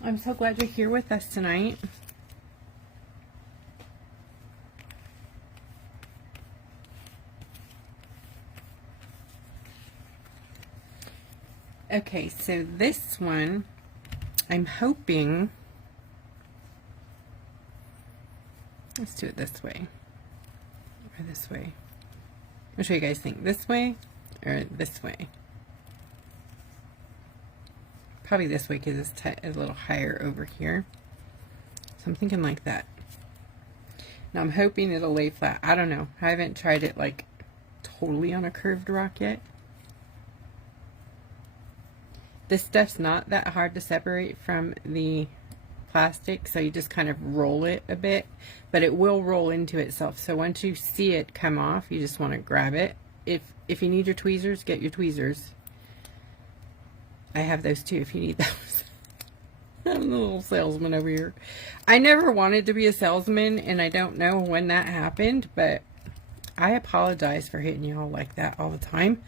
I'm so glad you're here with us tonight. Okay, so this one, I'm hoping, let's do it this way, or this way. Which way you guys think? This way, or this way? Probably this way because it's a little higher over here. So I'm thinking like that. Now I'm hoping it'll lay flat. I don't know. I haven't tried it like totally on a curved rock yet. This stuff's not that hard to separate from the plastic, so you just kind of roll it a bit, but it will roll into itself. So once you see it come off, you just want to grab it. If you need your tweezers, get your tweezers. I have those too if you need those. I'm the little salesman over here. I never wanted to be a salesman, and I don't know when that happened, but I apologize for hitting you all like that all the time.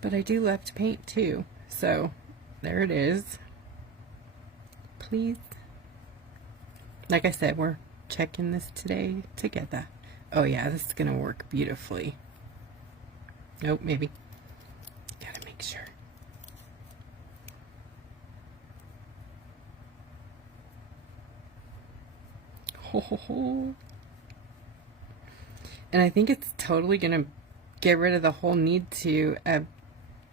But I do love to paint too. So there it is. Please. Like I said, we're checking this today to get that. Oh yeah, this is going to work beautifully. Nope, maybe. Gotta make sure. Ho, ho, ho. And I think it's totally going to get rid of the whole need to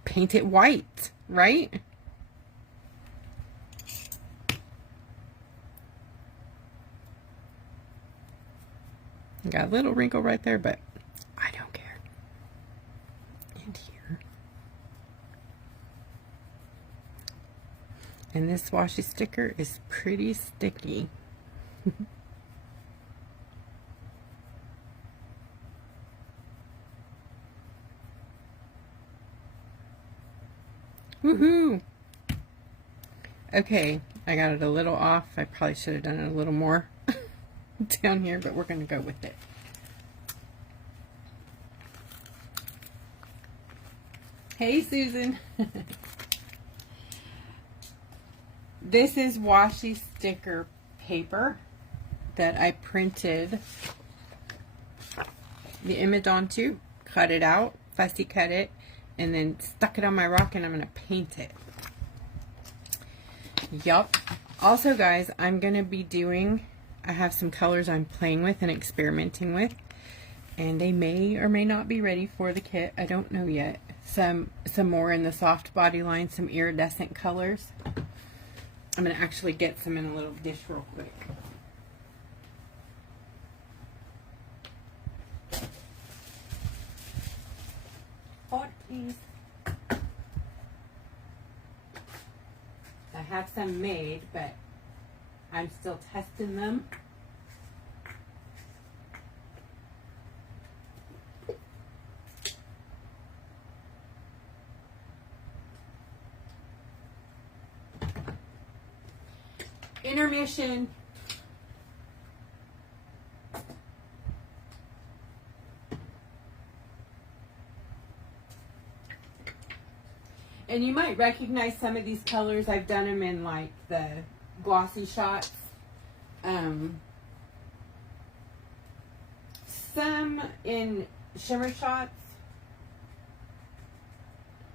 paint it white, right? Got a little wrinkle right there, but I don't care. And here. And this washi sticker is pretty sticky. Woohoo! Okay, I got it a little off. I probably should have done it a little more down here, but we're going to go with it. Hey, Susan. This is washi sticker paper that I printed the image onto, cut it out, fussy cut it, and then stuck it on my rock, and I'm going to paint it. Yup. Also, guys, I'm going to be doing, I have some colors I'm playing with and experimenting with, and they may or may not be ready for the kit. I don't know yet. Some more in the soft body line, some iridescent colors. I'm going to actually get some in a little dish real quick. Hot, please. I have some made, but I'm still testing them. Intermission. And you might recognize some of these colors. I've done them in like the glossy shots. Some in shimmer shots,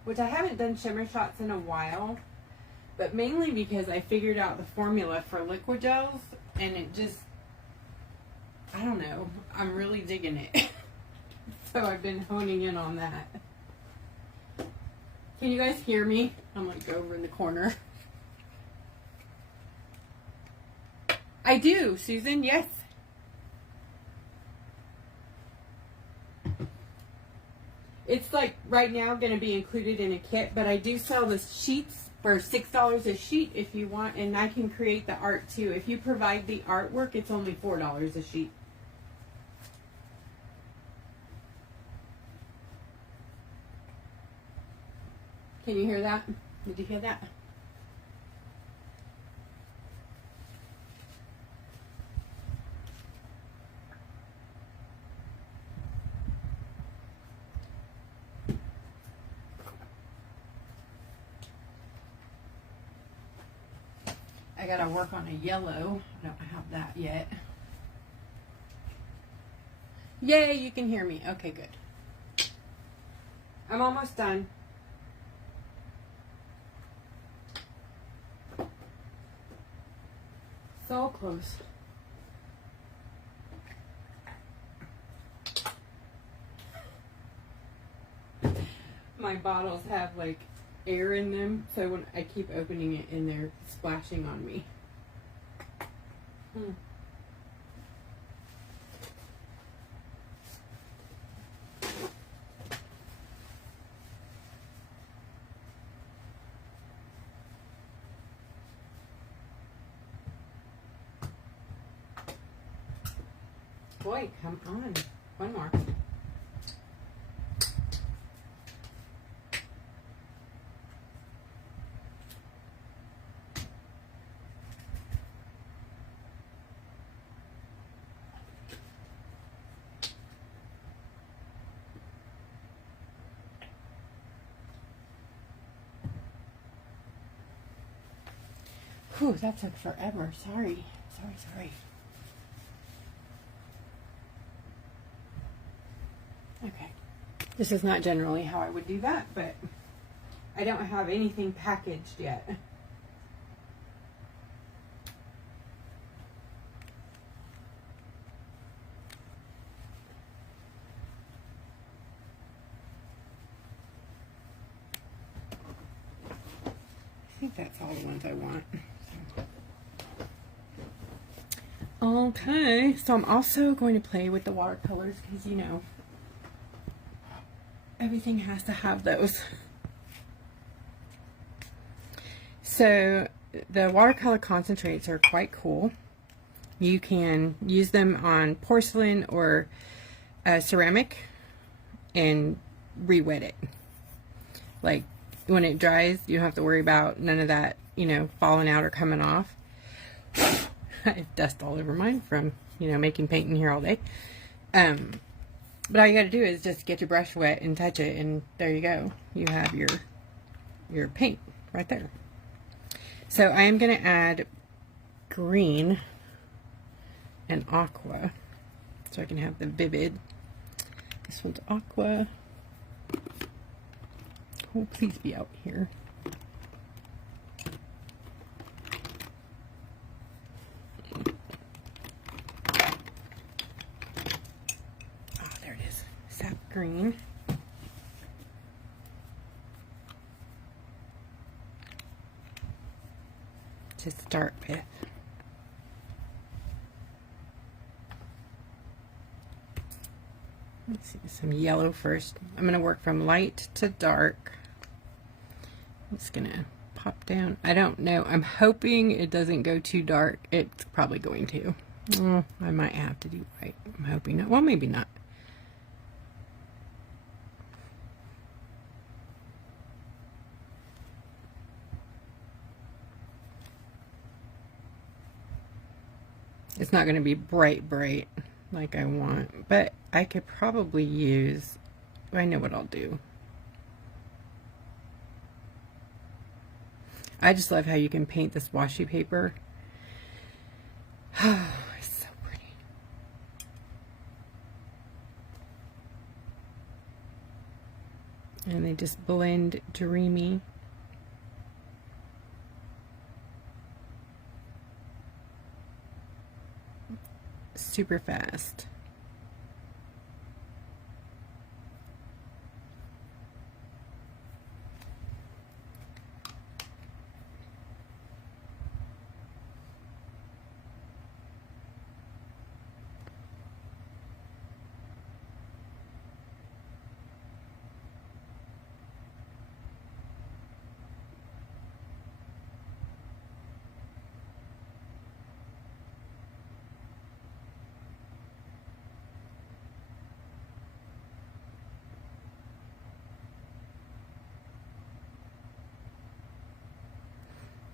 which I haven't done shimmer shots in a while, but mainly because I figured out the formula for liquid gels, and it just, I don't know, I'm really digging it. So I've been honing in on that. Can you guys hear me? I'm like over in the corner. I do, Susan, yes. It's like right now going to be included in a kit, but I do sell the sheets for $6 a sheet if you want, and I can create the art too. If you provide the artwork, it's only $4 a sheet. Can you hear that? Did you hear that? I gotta work on a yellow. I don't have that yet. Yay, you can hear me. Okay, good. I'm almost done. So close. My bottles have like air in them, so when I keep opening it and they're splashing on me. Boy, come on. One more. Whew, that took forever. Sorry. Sorry. Okay. This is not generally how I would do that, but I don't have anything packaged yet. I think that's all the ones I want. Okay, so I'm also going to play with the watercolors because, you know, everything has to have those. So the watercolor concentrates are quite cool. You can use them on porcelain or ceramic and re-wet it. Like when it dries, you don't have to worry about none of that, you know, falling out or coming off. I have dust all over mine from, you know, making paint in here all day. But all you got to do is just get your brush wet and touch it, and there you go. You have your paint right there. So I am going to add green and aqua so I can have the vivid. This one's aqua. Oh, please be out here. Green. To start with. Let's see, some yellow first. I'm going to work from light to dark. I'm just going to pop down. I don't know. I'm hoping it doesn't go too dark. It's probably going to. Oh, I might have to do white. I'm hoping not. Well, maybe not. It's not going to be bright like I want, but I could probably use, I know what I'll do. I just love how you can paint this washi paper. Oh, it's so pretty. And they just blend dreamy. Super fast.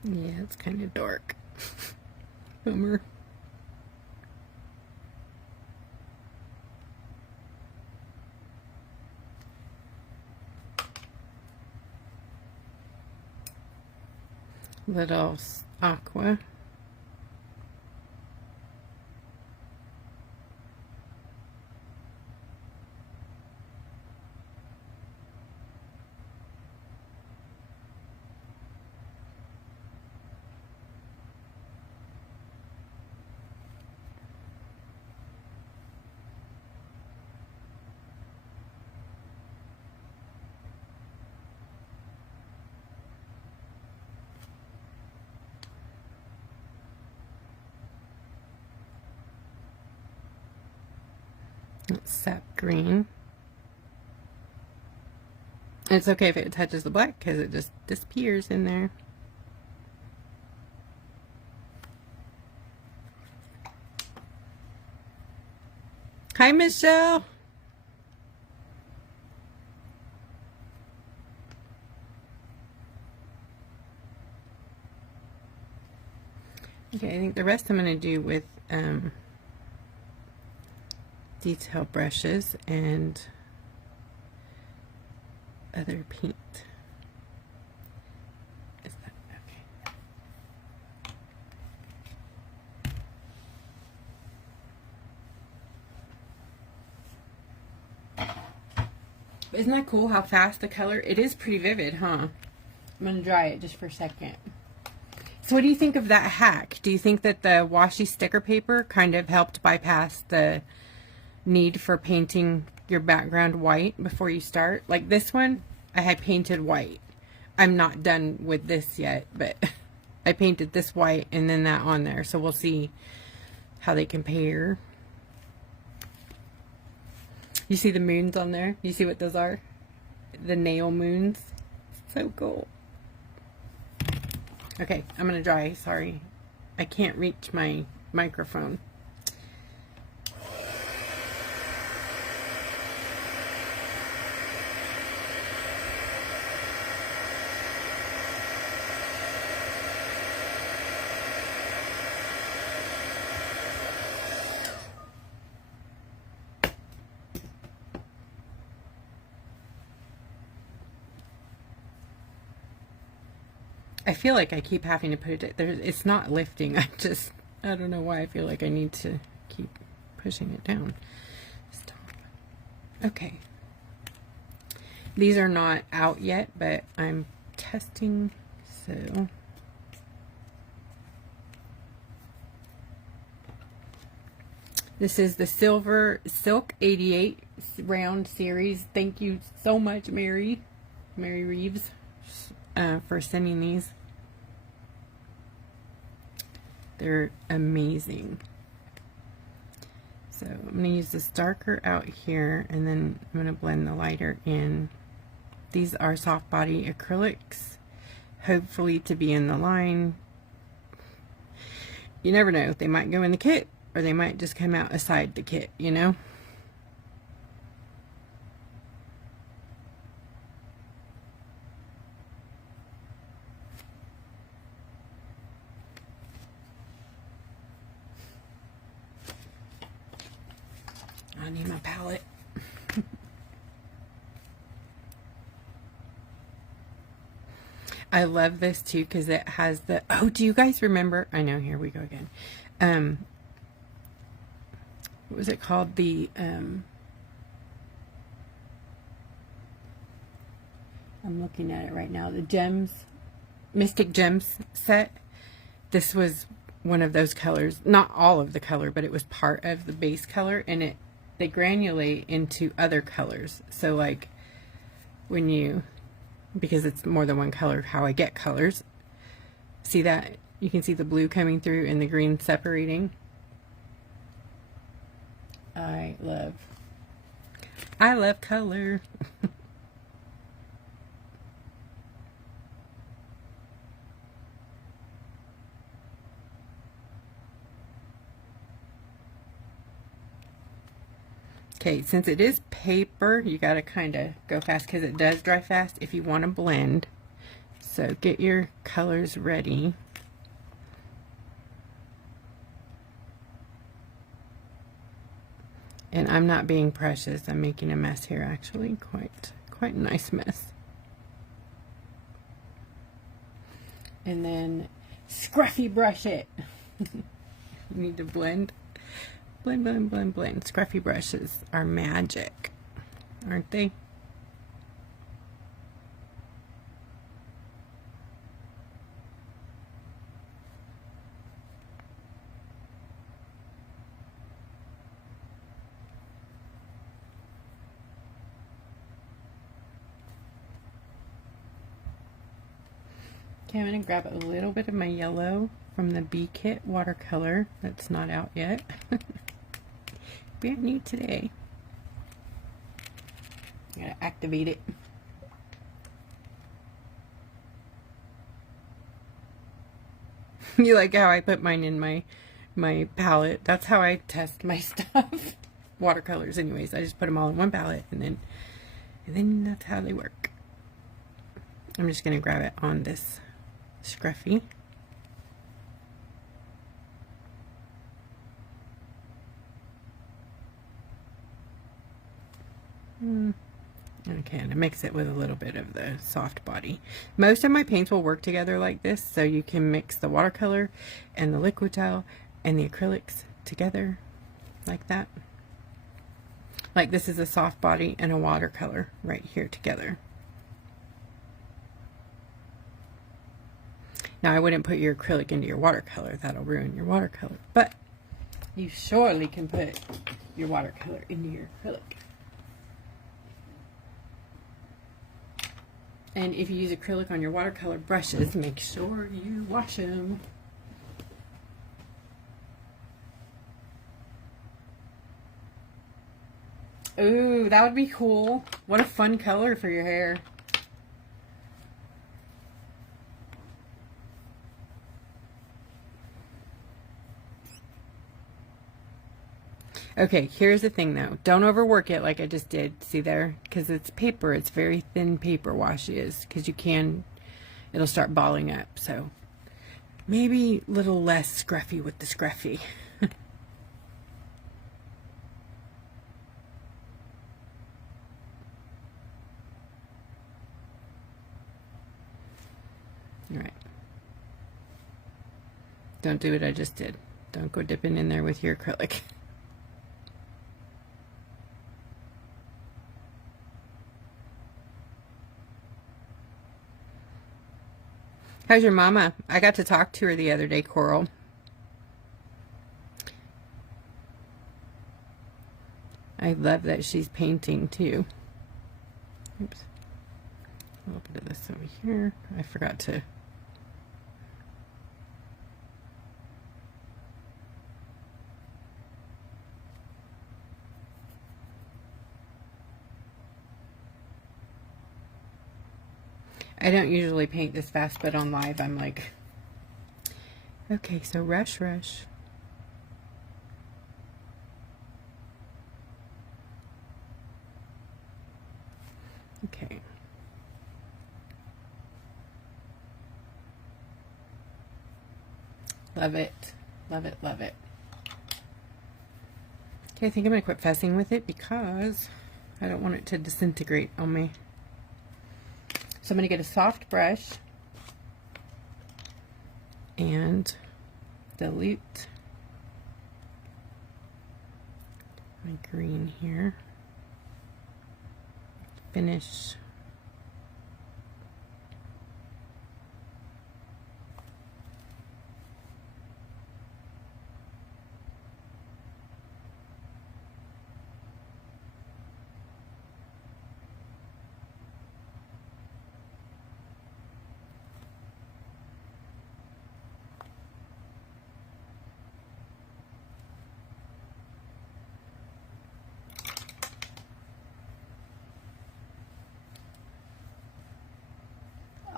Yeah, it's kind of dark. Bummer. Little aqua. It's sap green. It's okay if it touches the black because it just disappears in there. Hi, Michelle. Okay, I think the rest I'm going to do with detail brushes and other paint. Is that okay? Isn't that cool how fast the color? It is pretty vivid, huh? I'm going to dry it just for a second. So what do you think of that hack? Do you think that the washi sticker paper kind of helped bypass the need for painting your background white before you start? Like this one, I had painted white. I'm not done with this yet, but I painted this white and then that on there. So we'll see how they compare. You see the moons on there? You see what those are? The nail moons. So cool. Okay, I'm gonna dry. Sorry, I can't reach my microphone. I feel like I keep having to put it there. It's not lifting. I don't know why I feel like I need to keep pushing it down. Stop. Okay. These are not out yet, but I'm testing. So this is the Silver Silk 88 round series. Thank you so much, Mary Reeves, for sending these. They're amazing. So I'm going to use this darker out here, and then I'm going to blend the lighter in. These are soft body acrylics, hopefully to be in the line. You never know. They might go in the kit, or they might just come out aside the kit, you know? I need my palette. I love this too because it has the, oh, do you guys remember? I know, here we go again. What was it called? The, I'm looking at it right now. The Gems, Mystic Gems set. This was one of those colors. Not all of the color, but it was part of the base color, and they granulate into other colors. So like when you, because it's more than one color, how I get colors. See that? You can see the blue coming through and the green separating. I love color. Okay, since it is paper, you got to kind of go fast because it does dry fast if you want to blend. So get your colors ready. And I'm not being precious. I'm making a mess here, actually. Quite a nice mess. And then scruffy brush it. You need to blend. Blend, blend, blend, blend. Scruffy brushes are magic, aren't they? Okay, I'm going to grab a little bit of my yellow from the B Kit watercolor that's not out yet. Brand new today. I gotta activate it. You like how I put mine in my palette? That's how I test my stuff. Watercolors anyways. I just put them all in one palette and then that's how they work. I'm just gonna grab it on this scruffy. Okay, and I mix it with a little bit of the soft body. Most of my paints will work together like this, so you can mix the watercolor and the liquid tile and the acrylics together like that. Like this is a soft body and a watercolor right here together. Now I wouldn't put your acrylic into your watercolor, that'll ruin your watercolor, but you surely can put your watercolor into your acrylic. And if you use acrylic on your watercolor brushes, make sure you wash them. Ooh, that would be cool. What a fun color for your hair. Okay, here's the thing though. Don't overwork it like I just did. See there? Because it's paper. It's very thin paper washi is. Because it'll start balling up. So maybe a little less scruffy with the scruffy. Alright. Don't do what I just did. Don't go dipping in there with your acrylic. How's your mama? I got to talk to her the other day, Coral. I love that she's painting too. Oops. A little bit of this over here. I forgot to. I don't usually paint this fast, but on live I'm like, okay, so rush. Okay. Love it. Love it, love it. Okay, I think I'm going to quit fussing with it because I don't want it to disintegrate on me. So I'm going to get a soft brush and dilute my green here. Finish.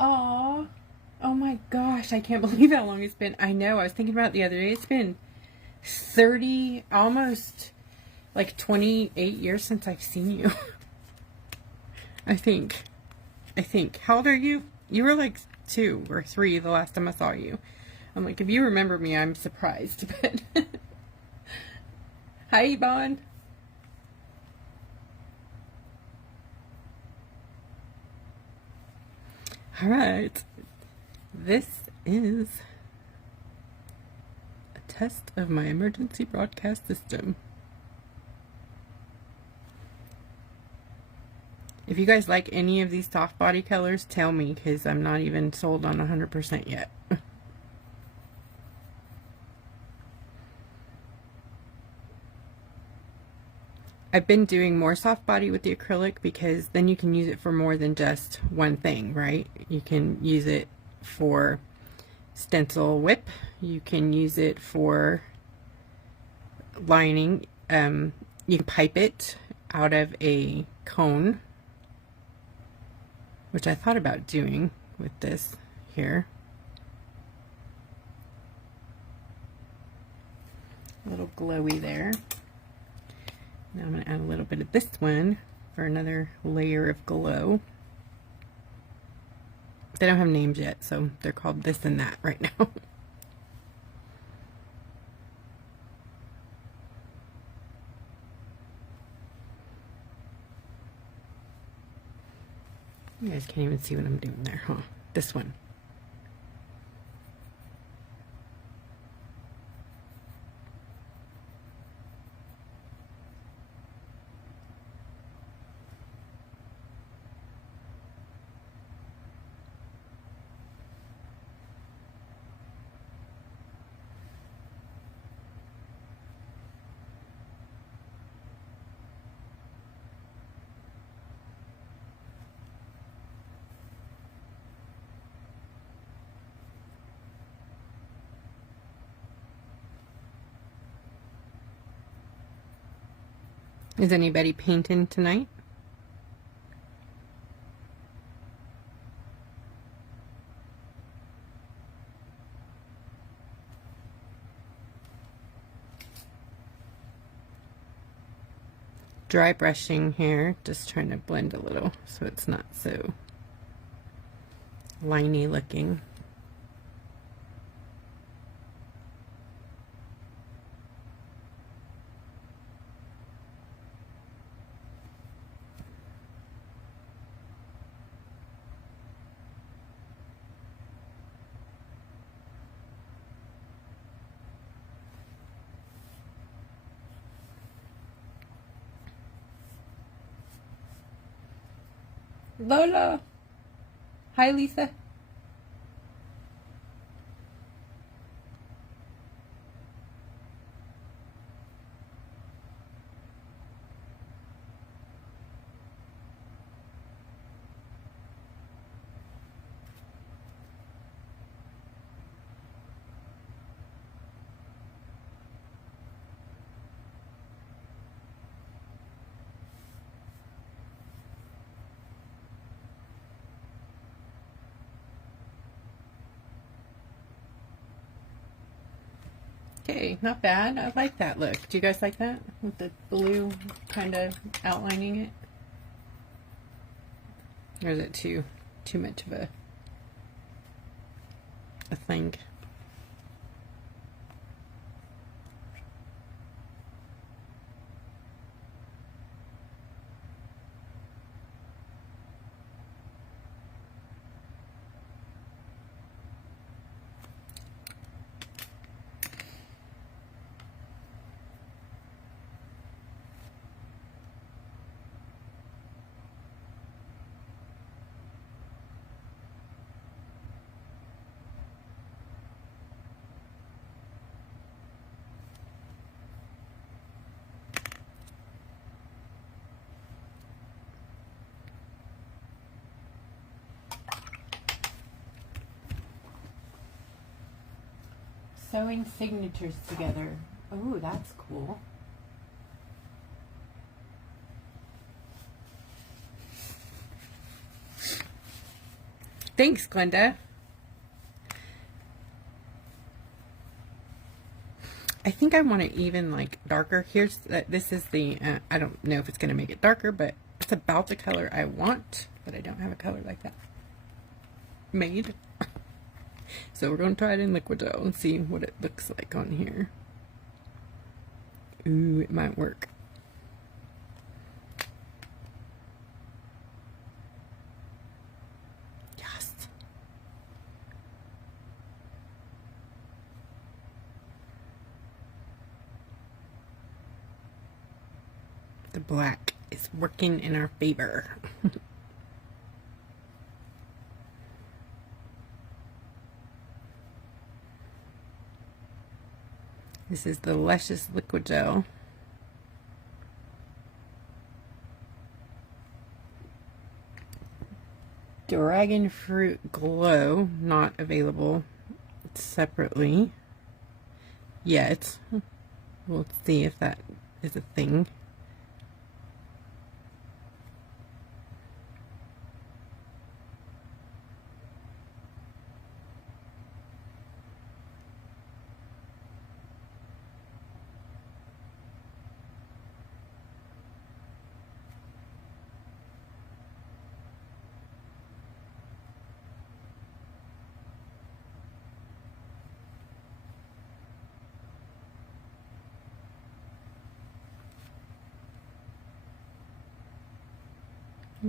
Aw. Oh my gosh, I can't believe how long it's been. I know, I was thinking about it the other day. It's been 30, almost like 28 years since I've seen you. I think. How old are you? You were like 2 or 3 the last time I saw you. I'm like, if you remember me, I'm surprised. But hi, Yvonne. All right, this is a test of my emergency broadcast system. If you guys like any of these soft body colors, tell me, because I'm not even sold on 100% yet. I've been doing more soft body with the acrylic because then you can use it for more than just one thing, right? You can use it for stencil whip. You can use it for lining. You can pipe it out of a cone which I thought about doing with this here. A little glowy there. Now I'm going to add a little bit of this one for another layer of glow. They don't have names yet, so they're called this and that right now. You guys can't even see what I'm doing there, huh? This one. Is anybody painting tonight? Dry brushing here, just trying to blend a little so it's not so liney looking. Lola! Hi, Lisa. Okay, not bad. I like that look. Do you guys like that? With the blue kind of outlining it? Or is it too much of a thing? Sewing signatures together. Oh, that's cool. Thanks, Glenda. I think I want it even like darker. Here's this is the I don't know if it's going to make it darker, but it's about the color I want, but I don't have a color like that made. So we're going to try it in liquid gel and see what it looks like on here. Ooh, it might work. Yes. The black is working in our favor. This is the Luscious Liquid Gel. Dragon Fruit Glow, not available separately yet. We'll see if that is a thing.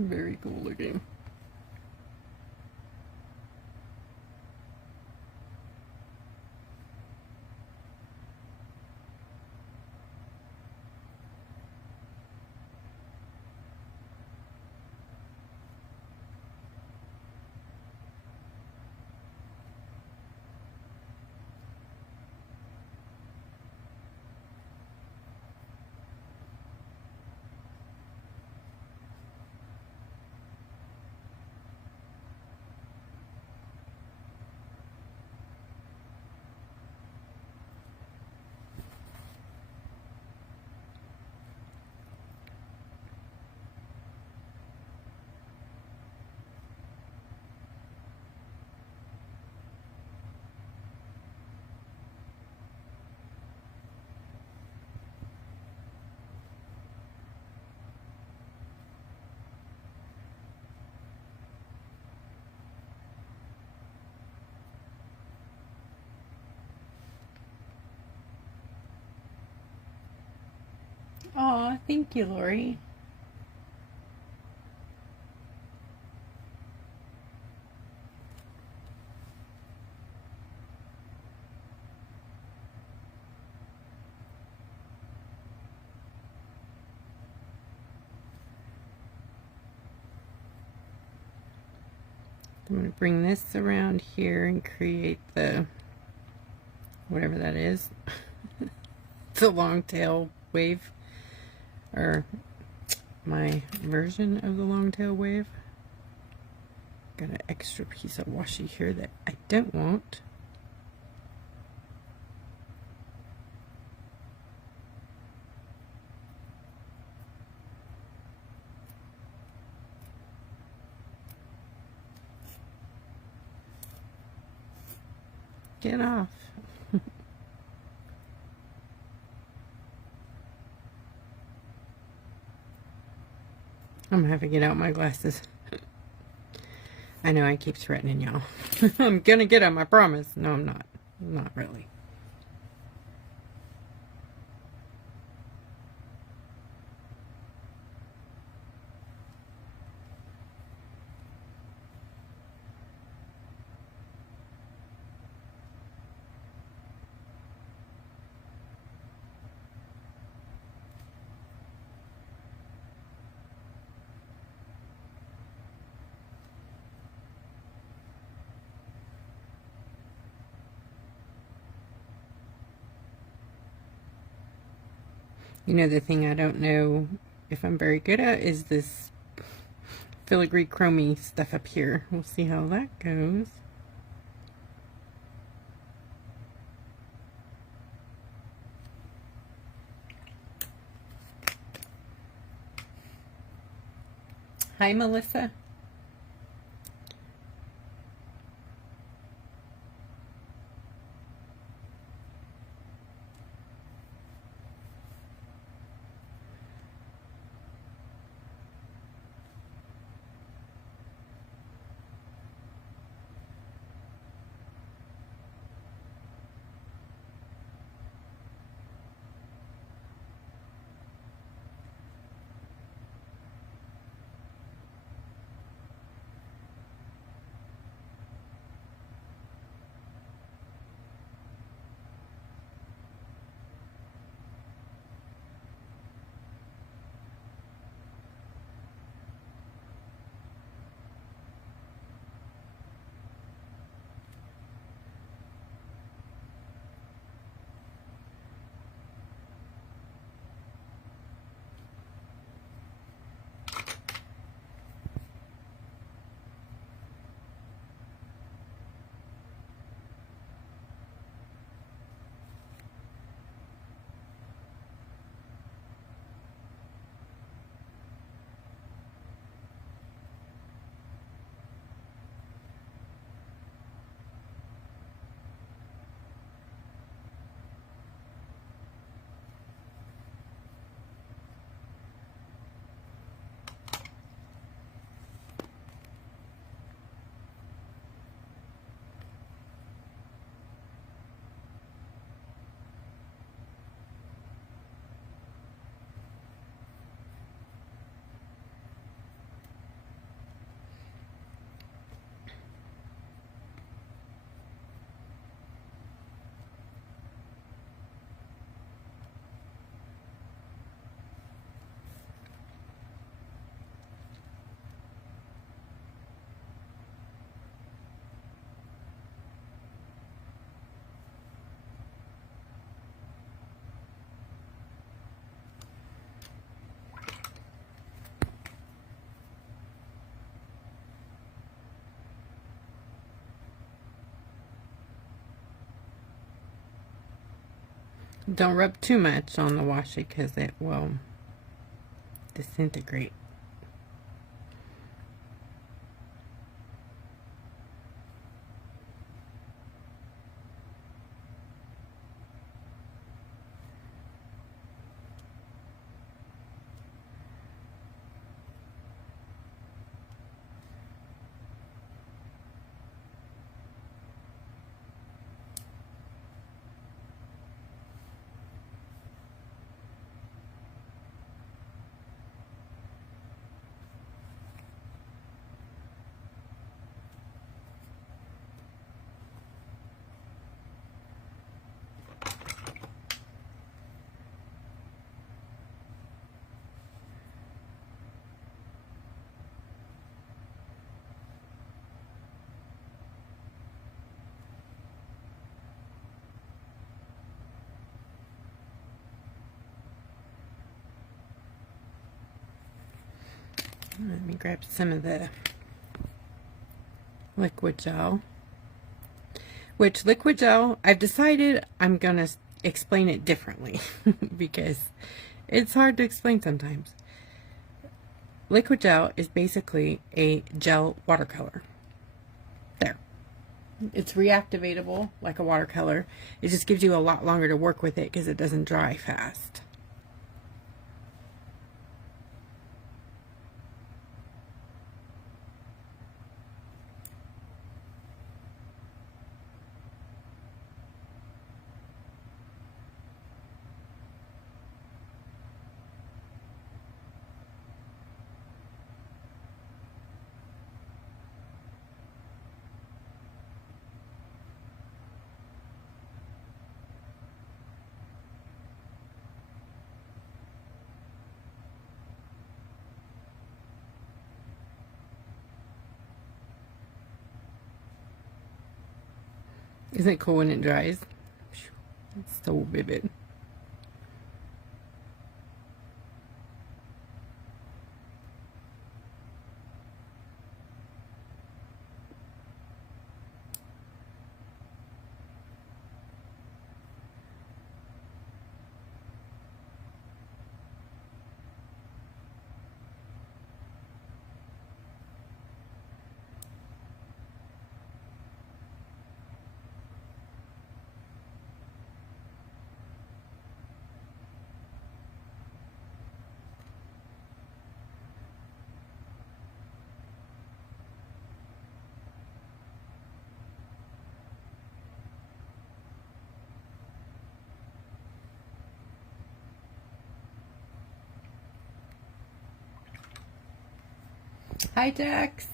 Very cool looking. Aw, thank you, Lori. I'm going to bring this around here and create the, whatever that is, the long tail wave, or my version of the long tail wave. Got an extra piece of washi here that I don't want. Get off. I'm gonna have to get out my glasses. I know I keep threatening y'all. I'm gonna get them, I promise. No, I'm not. Not really. You know, the thing I don't know if I'm very good at is this filigree chromey stuff up here. We'll see how that goes. Hi, Melissa. Don't rub too much on the washi because it will disintegrate. Let me grab some of the liquid gel. Which liquid gel, I've decided I'm going to explain it differently because it's hard to explain sometimes. Liquid gel is basically a gel watercolor. There. It's reactivatable like a watercolor. It just gives you a lot longer to work with it because it doesn't dry fast. Isn't it cool when it dries? It's so vivid. Hi, Jax.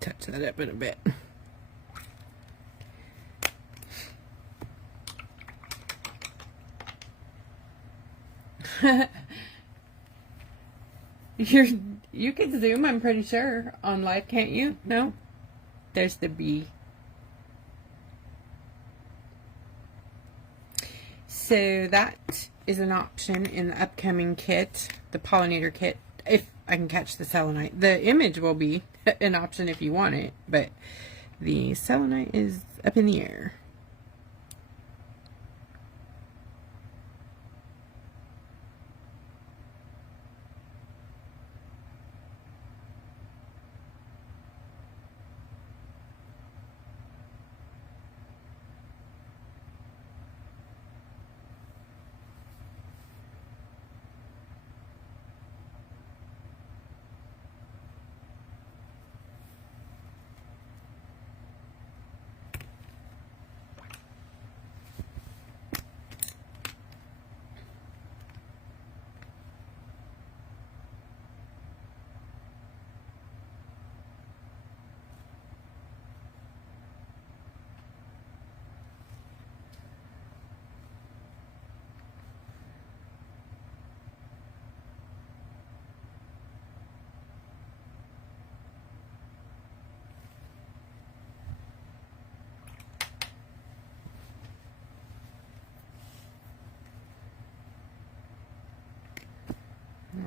Touch that up in a bit. You can zoom, I'm pretty sure, on live, can't you? No? There's the bee. So that is an option in the upcoming kit, the pollinator kit, if I can catch the selenite. The image will be an option if you want it, but the selenite is up in the air.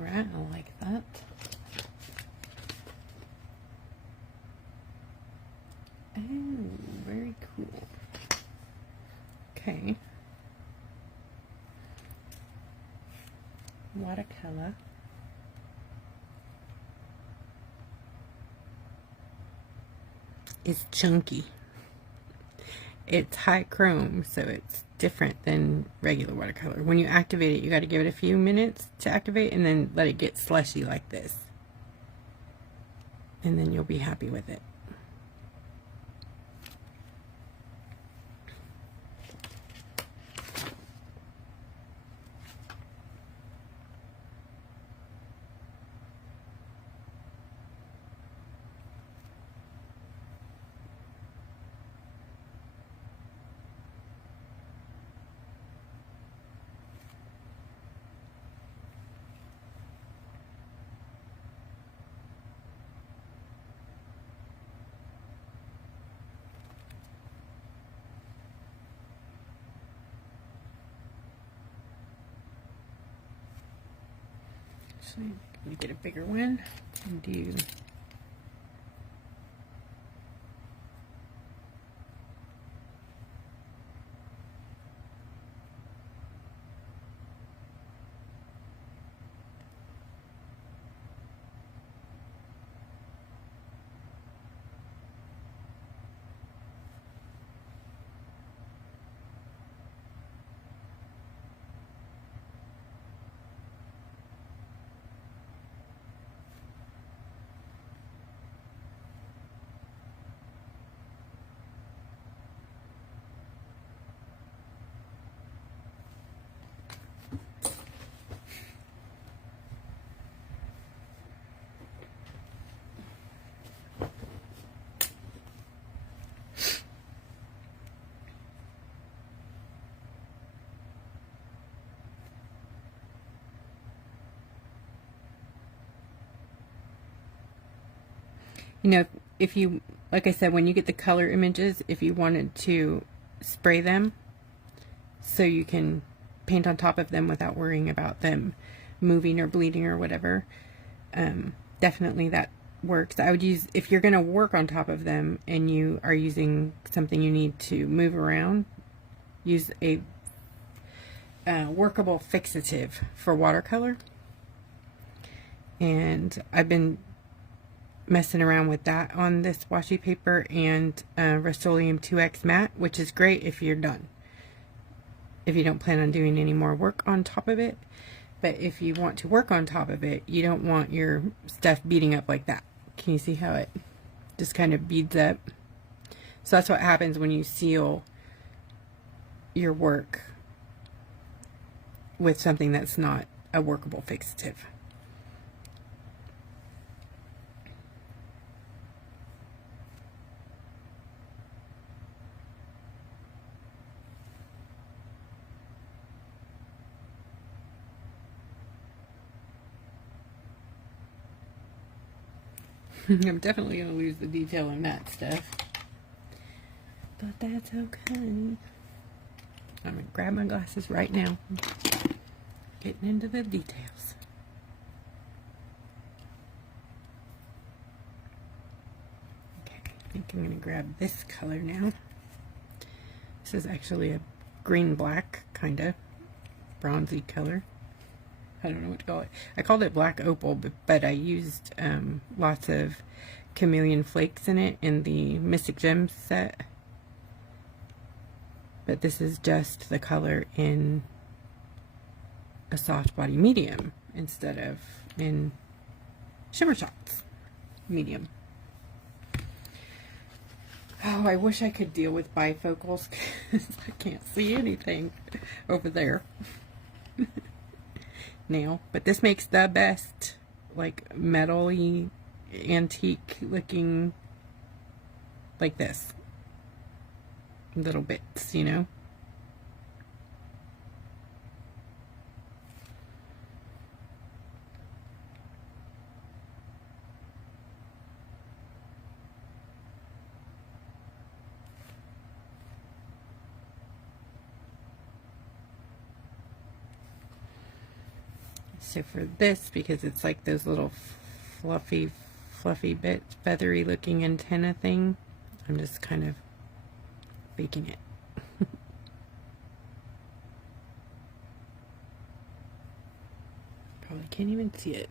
Alright, I like that. Oh, very cool. Okay. Watercolor. It's chunky. It's high chrome, so it's different than regular watercolor. When you activate it, you got to give it a few minutes to activate and then let it get slushy like this. And then you'll be happy with it. Actually, I'm going to get a bigger one and do you know, if you, like I said, when you get the color images, if you wanted to spray them so you can paint on top of them without worrying about them moving or bleeding or whatever, definitely that works. I would use, if you're going to work on top of them and you are using something you need to move around, use a workable fixative for watercolor. And I've been messing around with that on this washi paper and Rust-Oleum 2X matte, which is great if you're done. If you don't plan on doing any more work on top of it. But if you want to work on top of it, you don't want your stuff beading up like that. Can you see how it just kind of beads up? So that's what happens when you seal your work with something that's not a workable fixative. I'm definitely going to lose the detail in that stuff. But that's okay. I'm going to grab my glasses right now. Getting into the details. Okay, I think I'm going to grab this color now. This is actually a green-black, kind of bronzy color. I don't know what to call it. I called it black opal, but I used lots of chameleon flakes in it in the Mystic Gems set. But this is just the color in a soft body medium instead of in Shimmer Shots medium. Oh, I wish I could deal with bifocals because I can't see anything over there. Now, but this makes the best, like, metal-y, antique looking, like this, little bits, you know. So for this, because it's like those little fluffy bits, feathery looking antenna thing, I'm just kind of baking it. Probably can't even see it.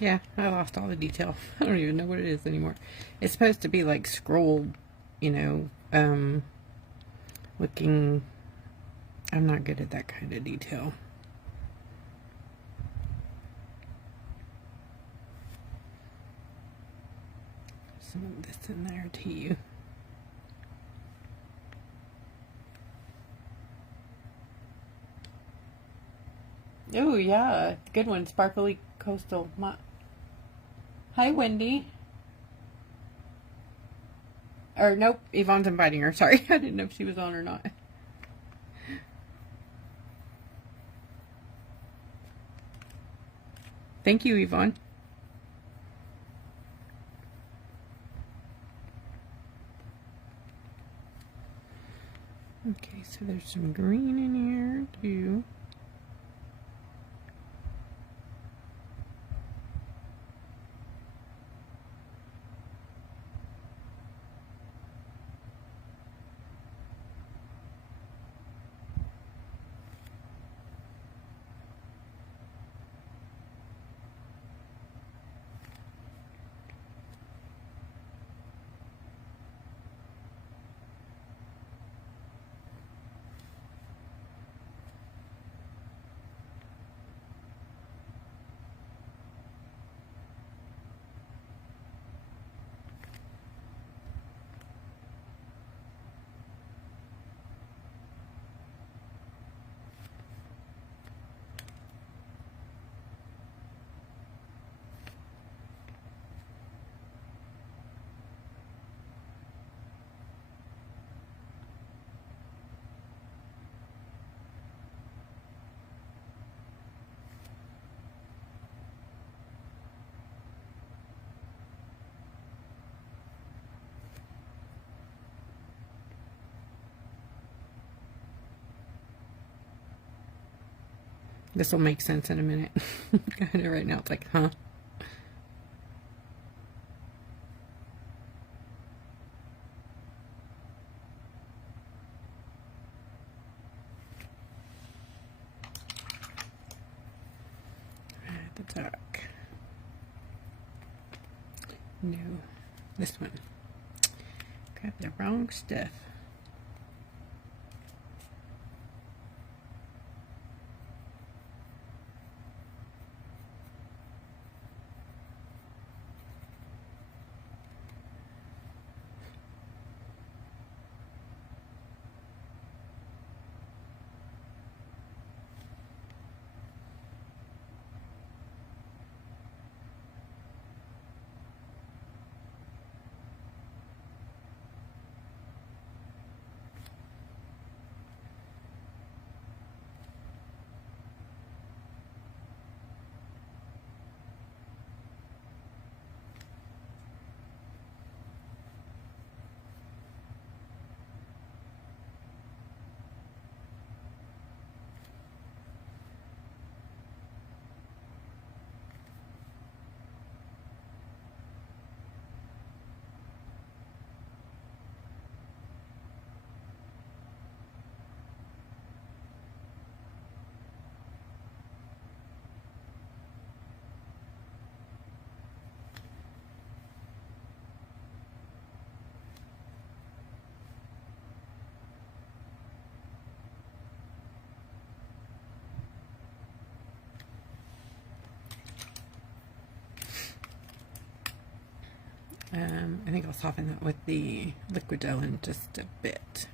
Yeah, I lost all the detail. I don't even know what it is anymore. It's supposed to be like scrolled, you know, looking. I'm not good at that kind of detail. Some of this in there too. Oh yeah, good one. Sparkly coastal. Hi, Wendy. Or nope, Yvonne's inviting her. Sorry, I didn't know if she was on or not. Thank you, Yvonne. Okay, so there's some green in here too. This will make sense in a minute. Kind of right now, it's like, huh? At the top. No, this one. Got the wrong stuff. I think I'll soften that with the liquid gel in just a bit.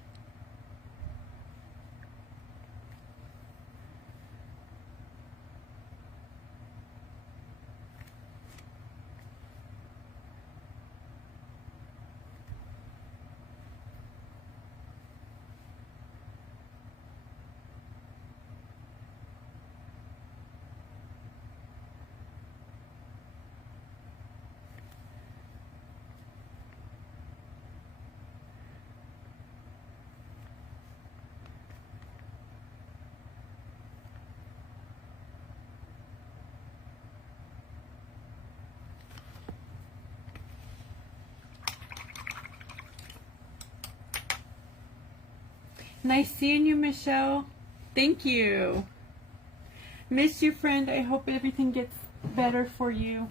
Nice seeing you, Michelle. Thank you. Miss you, friend. I hope everything gets better for you.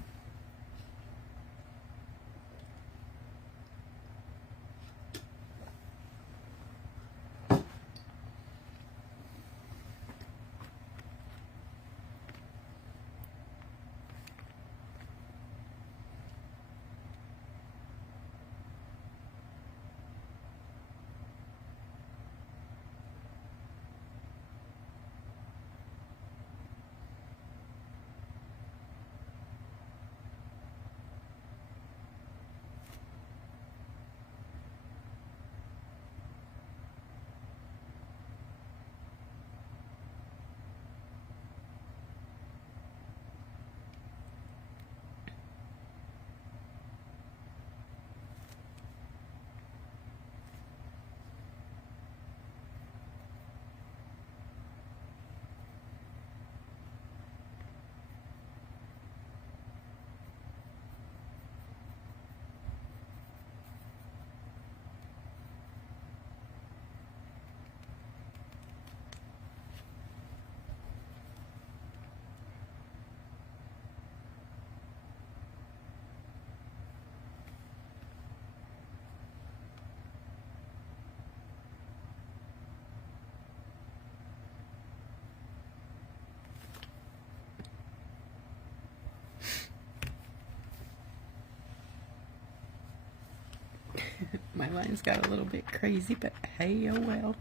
My line's got a little bit crazy, but hey, oh well.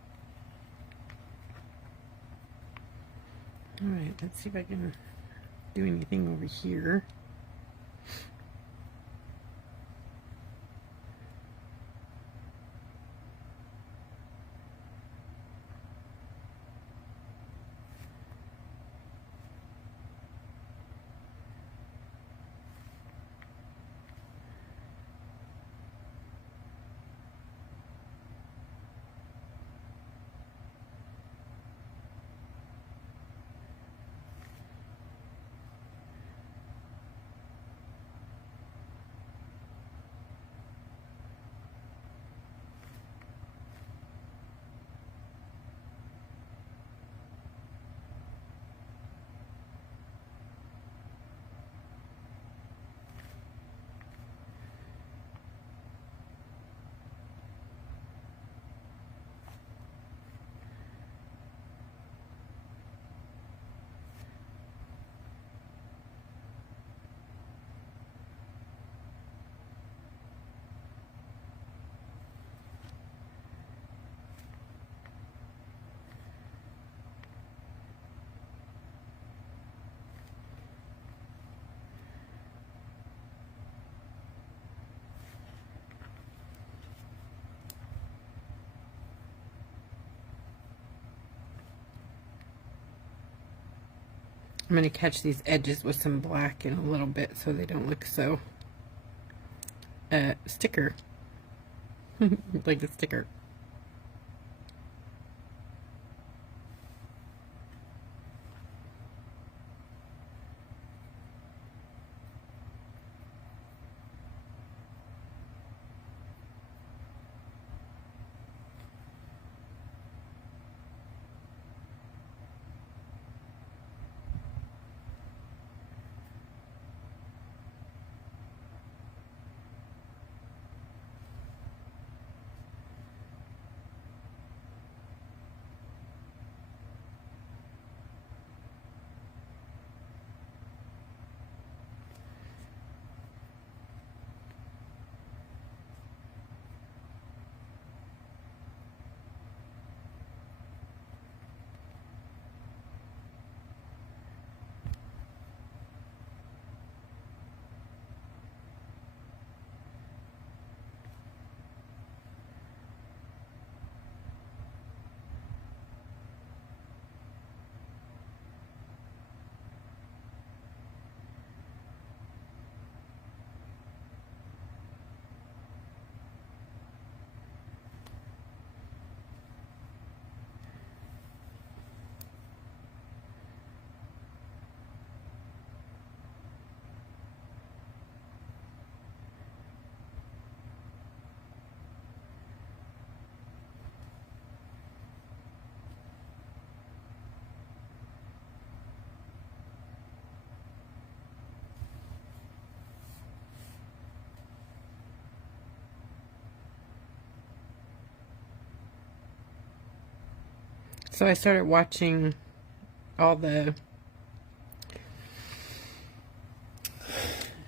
Alright, let's see if I can do anything over here. I'm going to catch these edges with some black in a little bit so they don't look so sticker, like a sticker. So I started watching all the,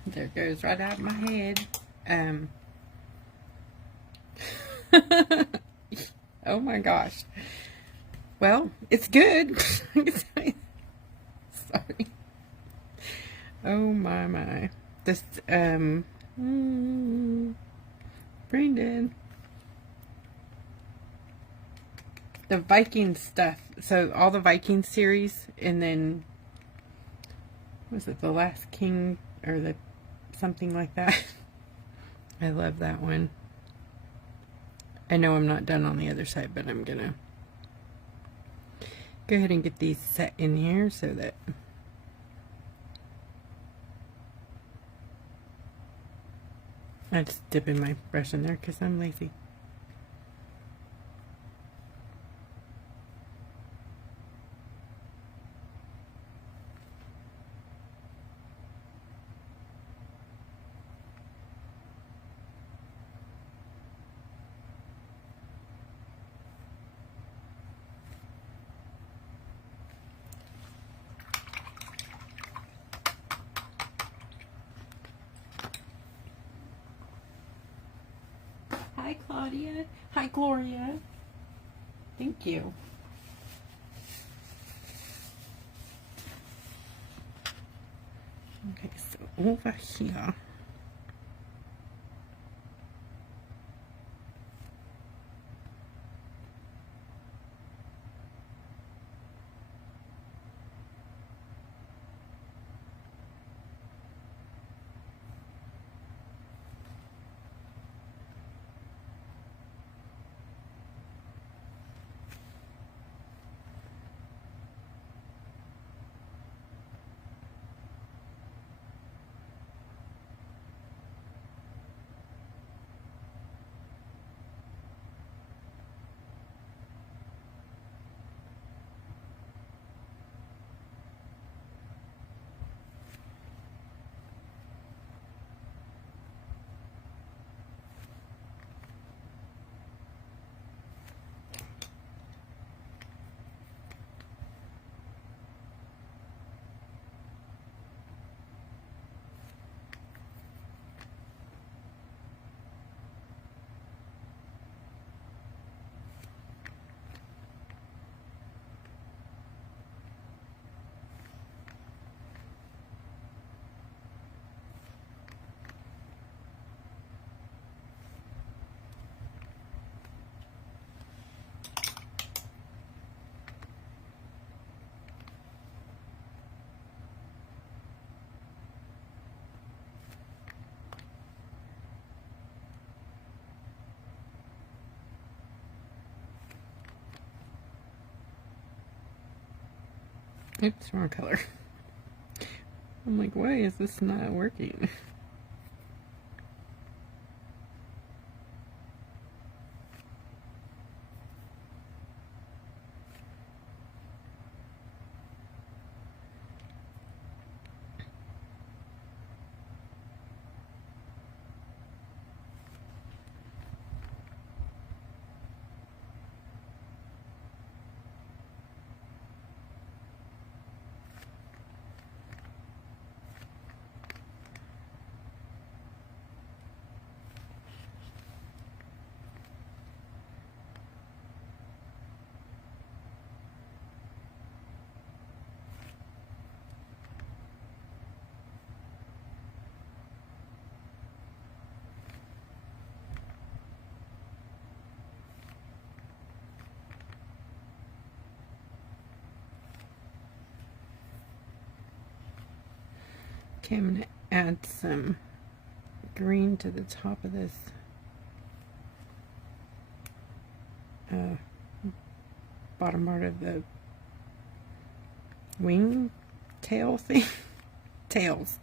there it goes right out of my head. Oh my gosh. Well, it's good. Sorry. Oh my. This, Brandon. The Viking stuff. So all the Viking series, and then, was it The Last King, or the something like that? I love that one. I know I'm not done on the other side, but I'm gonna go ahead and get these set in here so that I just dip in my brush in there because I'm lazy. Hi, Claudia. Hi, Gloria. Thank you. Okay, so over here. Oops, wrong color. I'm like, why is this not working? Okay, I'm going to add some green to the top of this bottom part of the wing tail thing. Tails.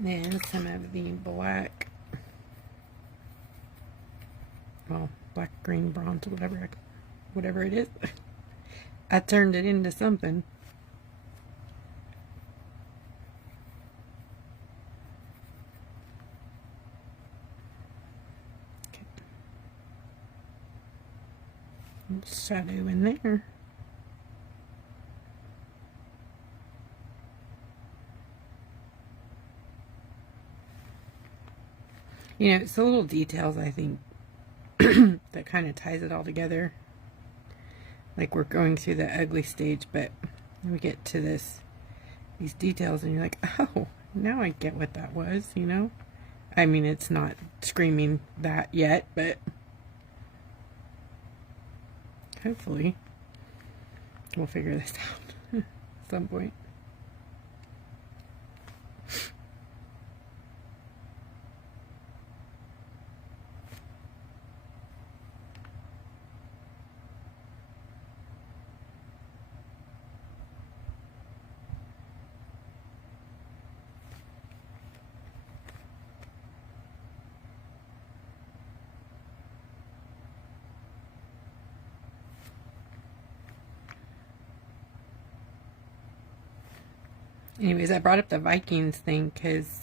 Then some of the black well, black, green, bronze, whatever it is. I turned it into something. Okay. Shadow in there. You know, it's the little details, I think, that kind of ties it all together. Like, we're going through the ugly stage, but we get to these details, and you're like, oh, now I get what that was, you know? I mean, it's not screaming that yet, but hopefully we'll figure this out at some point. Anyways, I brought up the Vikings thing because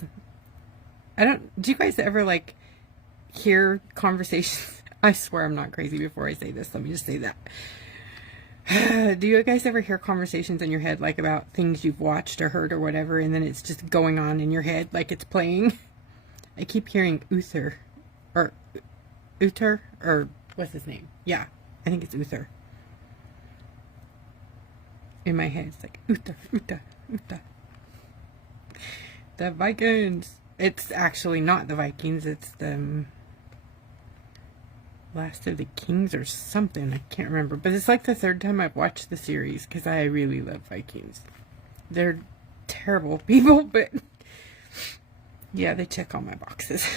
do you guys ever like hear conversations? I swear I'm not crazy before I say this. Let me just say that. Do you guys ever hear conversations in your head, like about things you've watched or heard or whatever, and then it's just going on in your head like it's playing? I keep hearing Uther, or what's his name? Yeah, I think it's Uther. In my head, it's like Uther. The Vikings. It's actually not the Vikings. It's the Last of the Kings or something. I can't remember. But it's like the third time I've watched the series because I really love Vikings. They're terrible people, but yeah, they check all my boxes.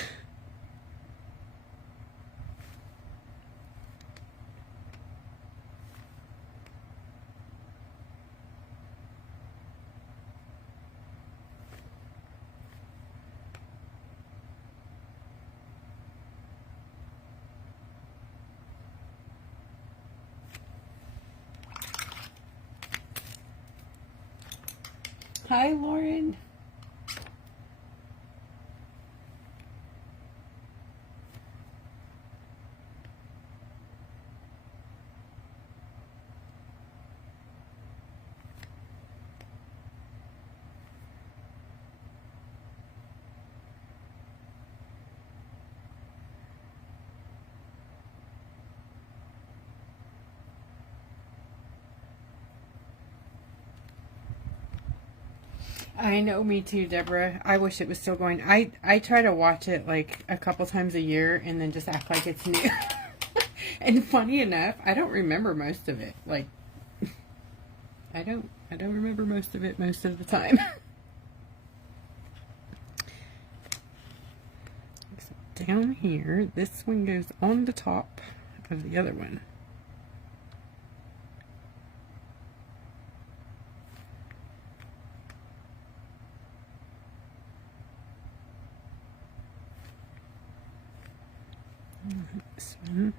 Hi, Lauren. I know, me too, Deborah. I wish it was still going. I try to watch it like a couple times a year and then just act like it's new. And funny enough, I don't remember most of it. Like, I don't remember most of it most of the time. So down here, this one goes on the top of the other one. This one.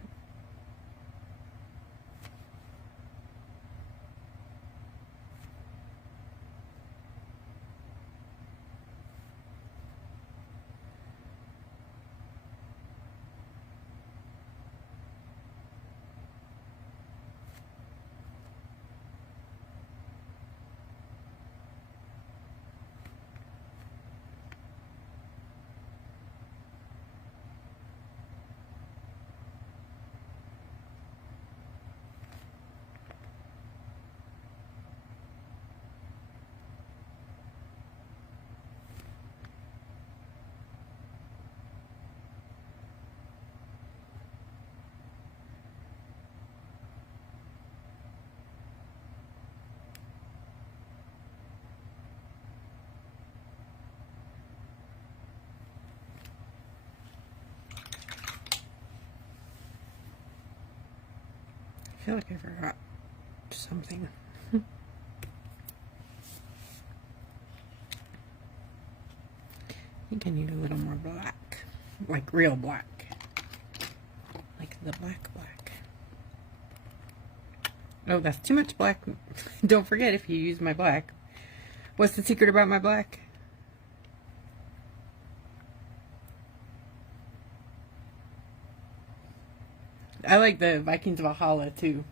I feel like I forgot something. I think I need a little more black, like real black, like the black. Oh, that's too much black. Don't forget if you use my black. What's the secret about my black? I like the Vikings Valhalla too.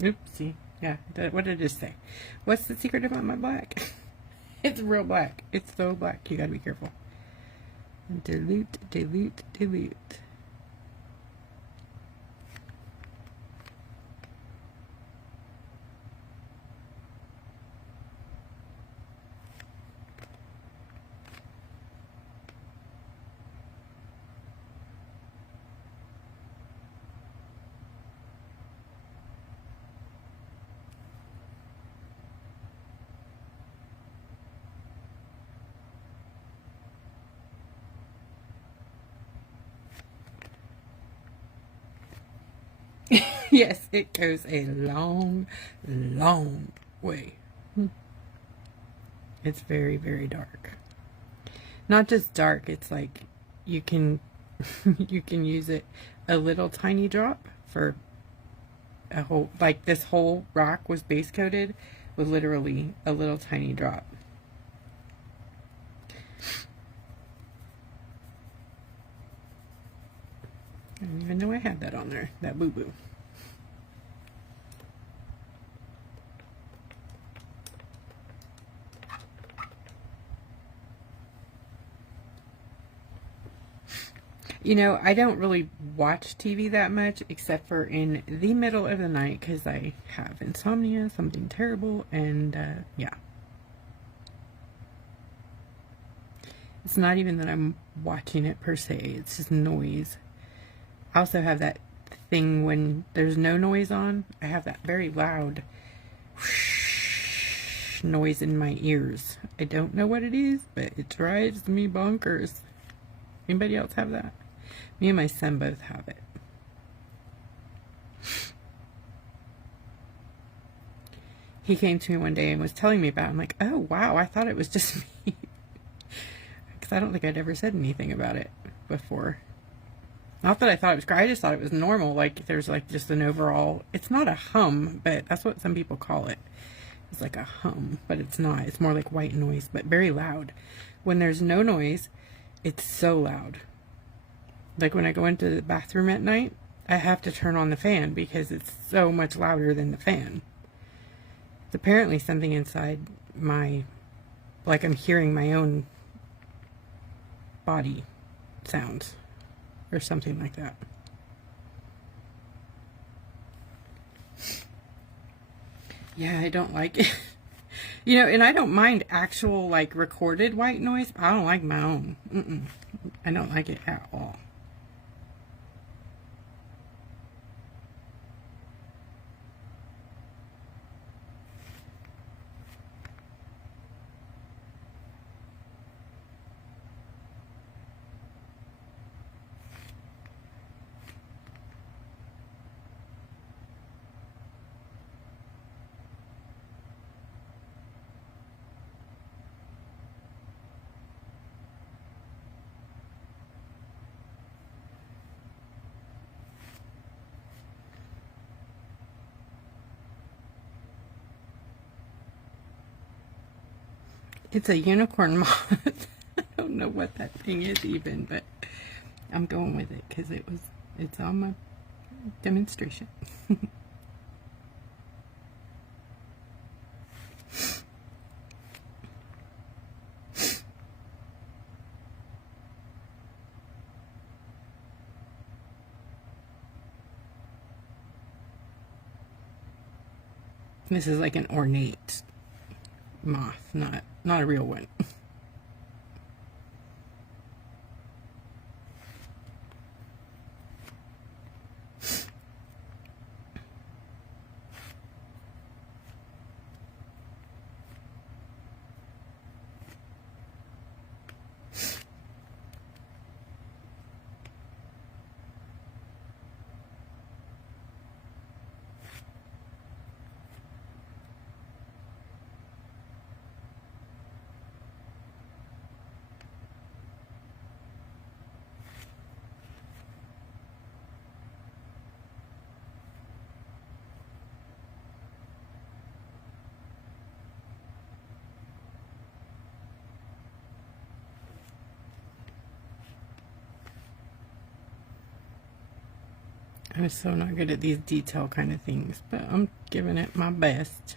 Oopsie. Yeah, what did it just say? What's the secret about my black? It's real black. It's so black. You gotta be careful. Dilute, dilute, dilute. Yes, it goes a long, long way. It's very, very dark. Not just dark, it's like you can you can use it a little tiny drop for a whole, like this whole rock was base coated with literally a little tiny drop. I didn't even know I had that on there, that boo-boo. You know, I don't really watch TV that much, except for in the middle of the night, because I have insomnia, something terrible, and yeah. It's not even that I'm watching it per se, it's just noise. I also have that thing when there's no noise on, I have that very loud whoosh noise in my ears. I don't know what it is, but it drives me bonkers. Anybody else have that? Me and my son both have it. He came to me one day and was telling me about it. I'm like, oh wow, I thought it was just me. Because I don't think I'd ever said anything about it before. Not that I thought it was great, I just thought it was normal. Like there's like just an overall, it's not a hum, but that's what some people call it. It's like a hum, but it's not. It's more like white noise, but very loud. When there's no noise, it's so loud. Like when I go into the bathroom at night, I have to turn on the fan because it's so much louder than the fan. It's apparently something inside my, like I'm hearing my own body sounds or something like that. Yeah, I don't like it. You know, and I don't mind actual like recorded white noise, but I don't like my own. I don't like it at all. It's a unicorn moth. I don't know what that thing is even, but I'm going with it because it's on my demonstration. This is like an ornate moth, not a real one. I'm so not good at these detail kind of things, but I'm giving it my best.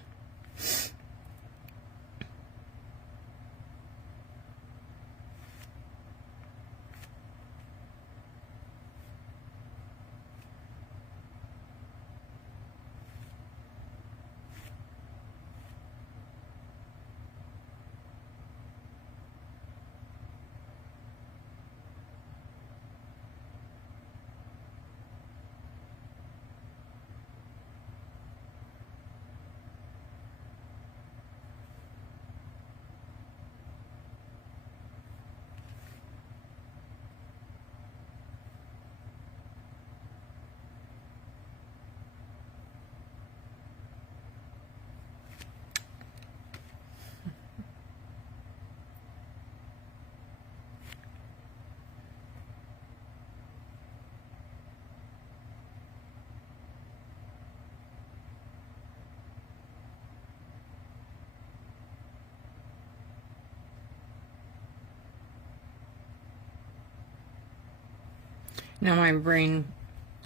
Now my brain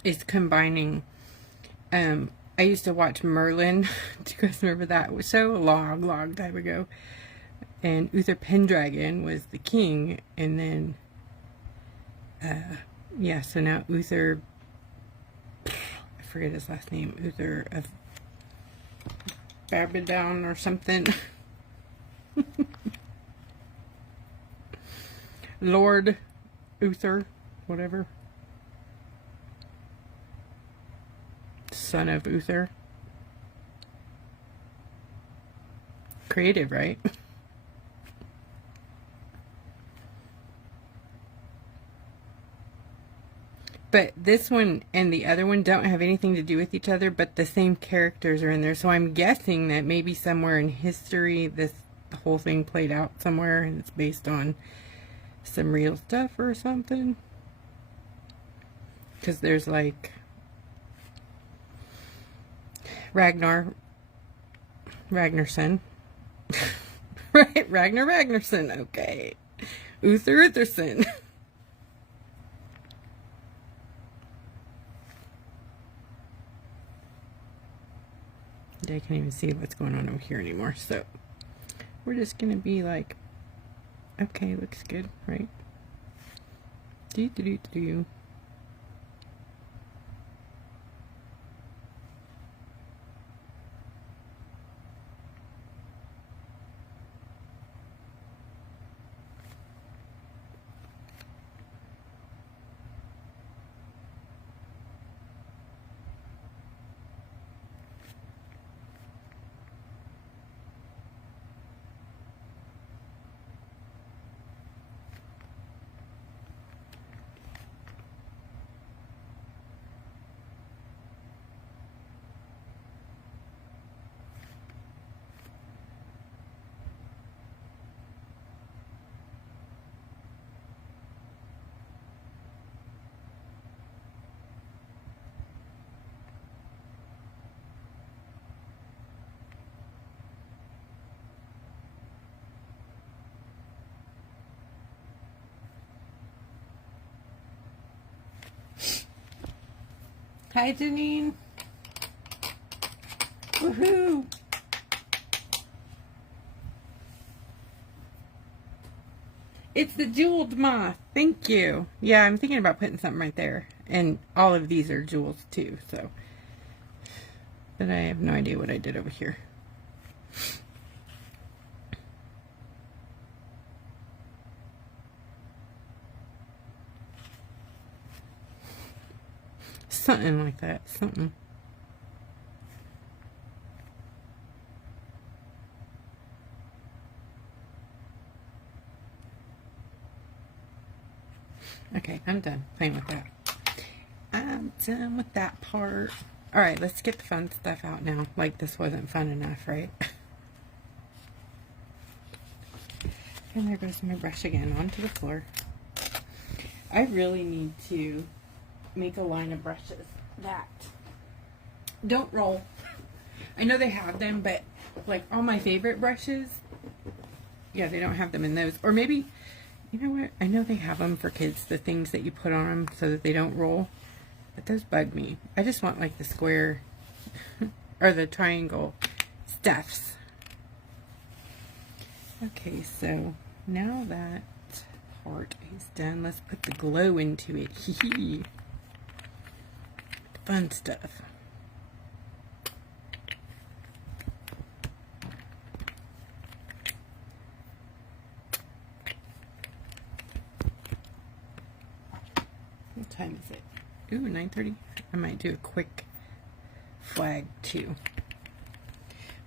is combining. I used to watch Merlin. Do you guys remember that? It was so long time ago. And Uther Pendragon was the king. And then, yeah, so now Uther, I forget his last name, Uther of Babylon or something. Lord Uther, whatever. Son of Uther. Creative, right? But this one and the other one don't have anything to do with each other, but the same characters are in there. So I'm guessing that maybe somewhere in history the whole thing played out somewhere and it's based on some real stuff or something. Because there's like Ragnarsson. Right, Ragnarsson, okay. Uther Utherson. I can't even see what's going on over here anymore, so we're just gonna be like, okay, looks good, right? Do do do do. Hi, Janine. Woohoo! It's the jeweled moth. Thank you. Yeah, I'm thinking about putting something right there. And all of these are jewels too, so. But I have no idea what I did over here. Something like that. Something. Okay, I'm done playing with that. I'm done with that part. Alright, let's get the fun stuff out now. Like this wasn't fun enough, right? And there goes my brush again onto the floor. I really need to make a line of brushes that don't roll. I know they have them, but like all my favorite brushes, yeah, they don't have them in those. Or maybe, you know what, I know they have them for kids, the things that you put on them so that they don't roll. But those bug me. I just want like the square or the triangle stuffs. Okay, so now that part is done, let's put the glow into it. Fun stuff. What time is it? Ooh, 9:30. I might do a quick flag too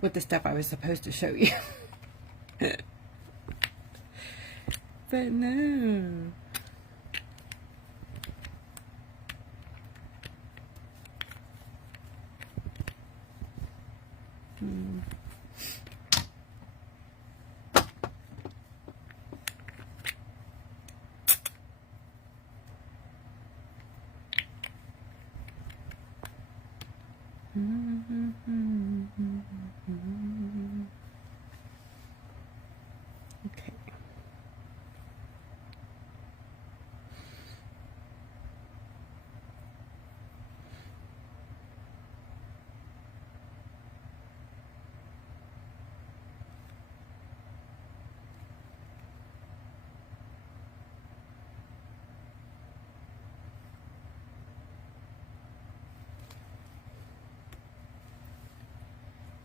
with the stuff I was supposed to show you. But no. Okay.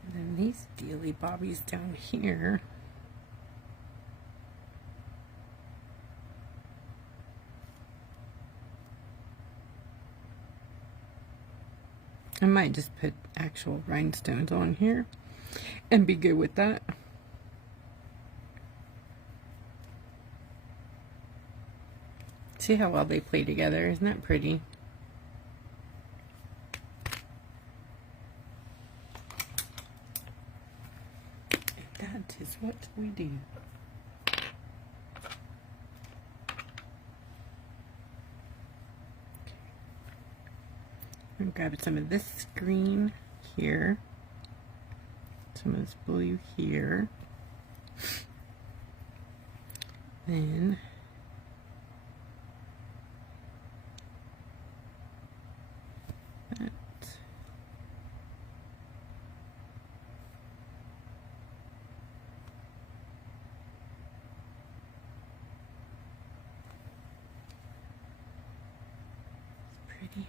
And then these dealy bobbies down here. I might just put actual rhinestones on here and be good with that. See how well they play together? Isn't that pretty? And that is what we do. I'm grabbing some of this green here, some of this blue here, then that. It's pretty.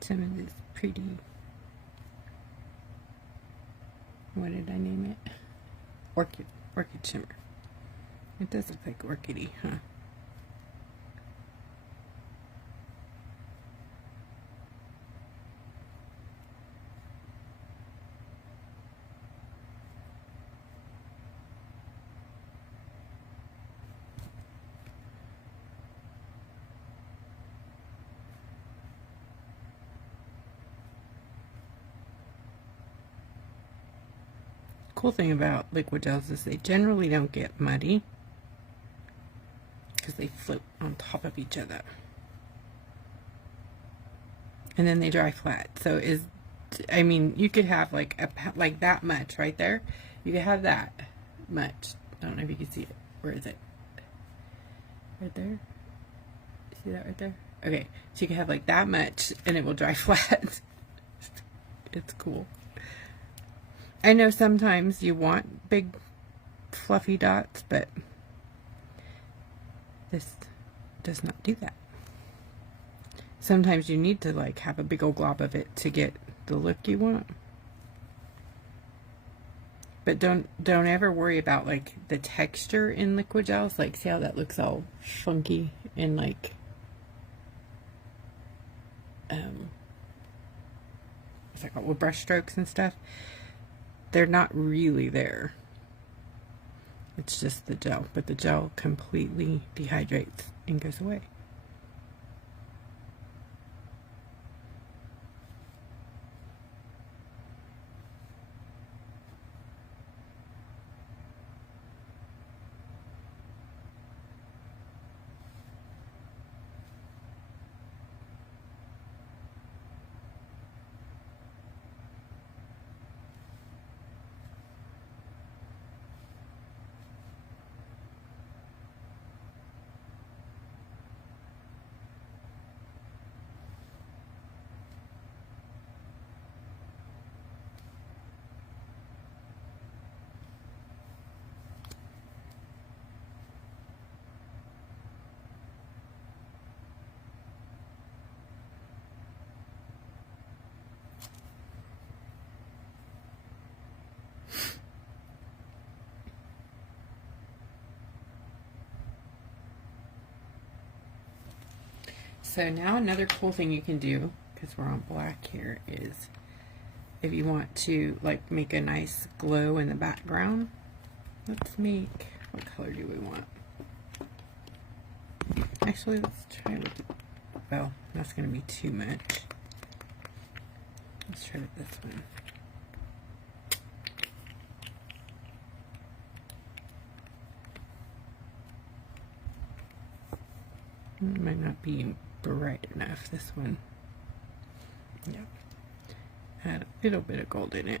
Some of this pretty, what did I name it? Orchid shimmer. It does look like orchidy, huh? Cool thing about liquid gels is they generally don't get muddy because they float on top of each other, and then they dry flat. So I mean, you could have like like that much right there. You could have that much. I don't know if you can see it. Where is it? Right there. See that right there? Okay, so you can have like that much, and it will dry flat. It's cool. I know sometimes you want big fluffy dots, but this does not do that. Sometimes you need to like have a big old glob of it to get the look you want. But don't ever worry about like the texture in liquid gels. Like, see how that looks all funky and like it's like with brush strokes and stuff. They're not really there. It's just the gel, but the gel completely dehydrates and goes away. So now another cool thing you can do, because we're on black here, is if you want to like make a nice glow in the background, let's make, what color do we want? Actually, let's try with, well, that's going to be too much. Let's try with this one. It might not be bright enough, this one. Yep. Add a little bit of gold in it.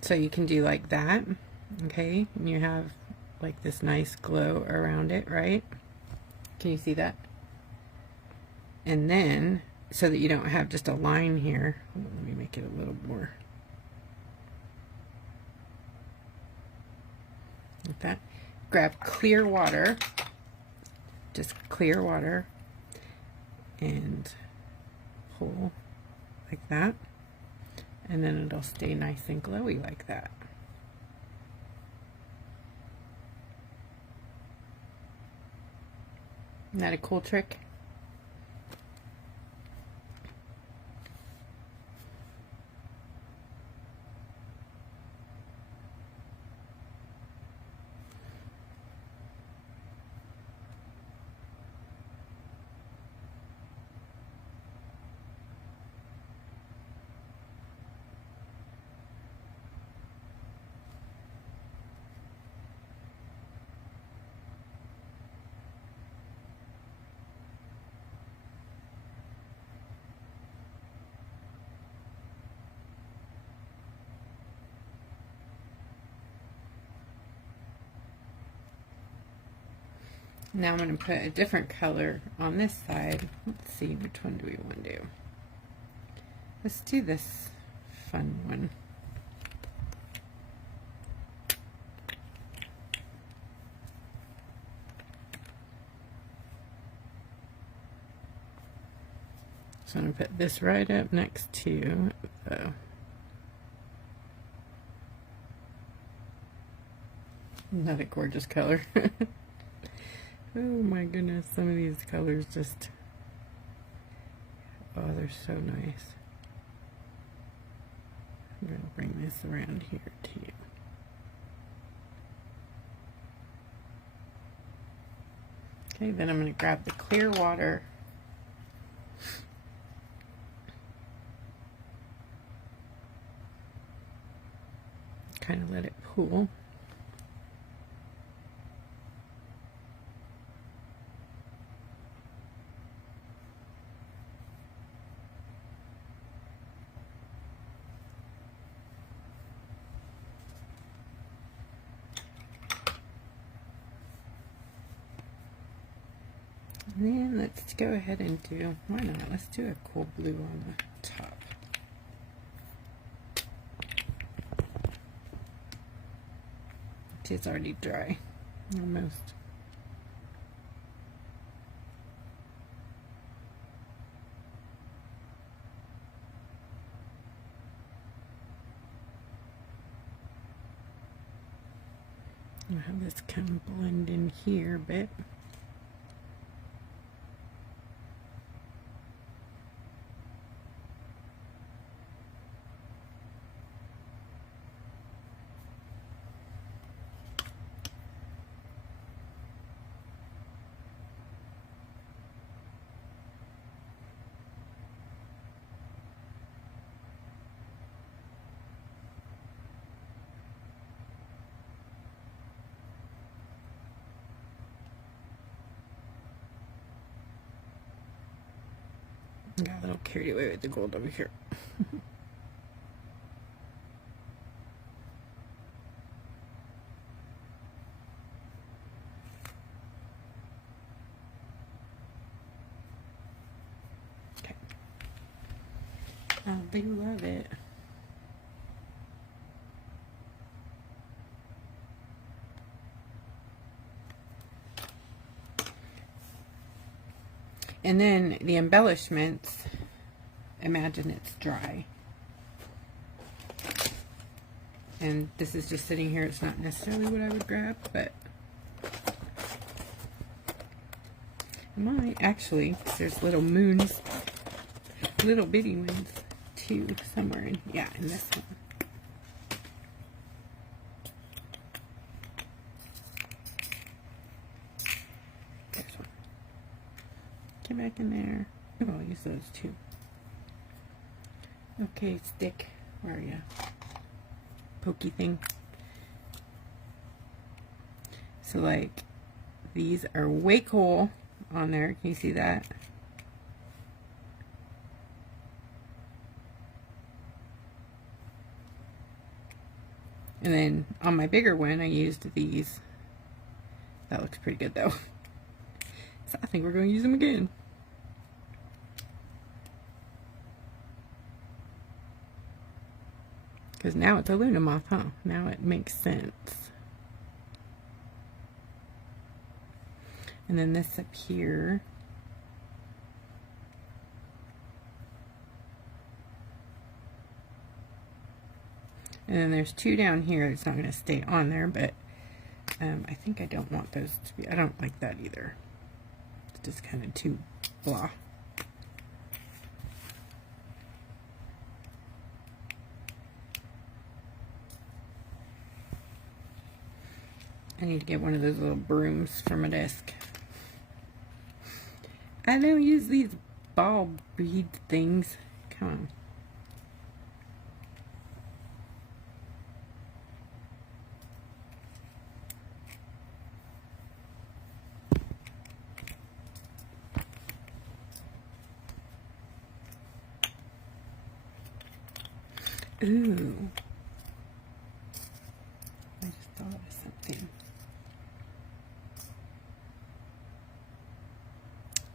So you can do like that, okay? And you have like this nice glow around it, right? Can you see that? And then, so that you don't have just a line here, let me make it a little more like that. Grab clear water, just clear water, and pull like that, and then it'll stay nice and glowy like that. Isn't that a cool trick? Now I'm going to put a different color on this side. Let's see, which one do we want to do? Let's do this fun one. So I'm going to put this right up next to the another gorgeous color. Oh my goodness, some of these colors just, oh, they're so nice. I'm going to bring this around here too. Okay, then I'm going to grab the clear water. Kind of let it pool. And then let's go ahead and do, why not, let's do a cool blue on the top. It's already dry, almost. I'll have this kind of blend in here a bit. Got a little carried away with the gold over here. Okay. Oh, they love it. And then the embellishments, imagine it's dry. And this is just sitting here. It's not necessarily what I would grab, but I might actually. There's little moons, little bitty ones too, somewhere in, yeah, in this one. There's one. Get back in there. Oh, I'll use those too. Okay, stick. Where are you? Pokey thing. So like these are way cool on there. Can you see that? And then on my bigger one I used these. That looks pretty good though. So I think we're going to use them again. Because now it's a Luna Moth, huh? Now it makes sense. And then this up here. And then there's two down here. It's not going to stay on there, but I think I don't want those to be, I don't like that either. It's just kind of too blah. I need to get one of those little brooms for my desk. I don't use these ball bead things. Come on. Ooh. I just thought of something.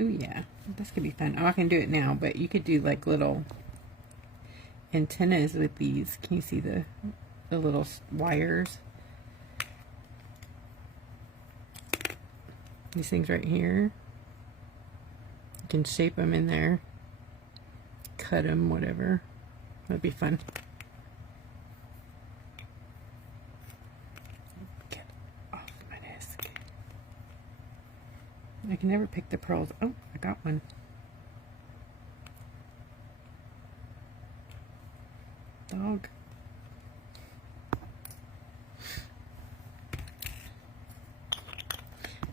Ooh, yeah. This could be fun. Oh, I can do it now, but you could do like little antennas with these. Can you see the little wires? These things right here. You can shape them in there. Cut them, whatever. That'd be fun. Get off my desk. I can never pick the pearls. Oh, I got one. Dog.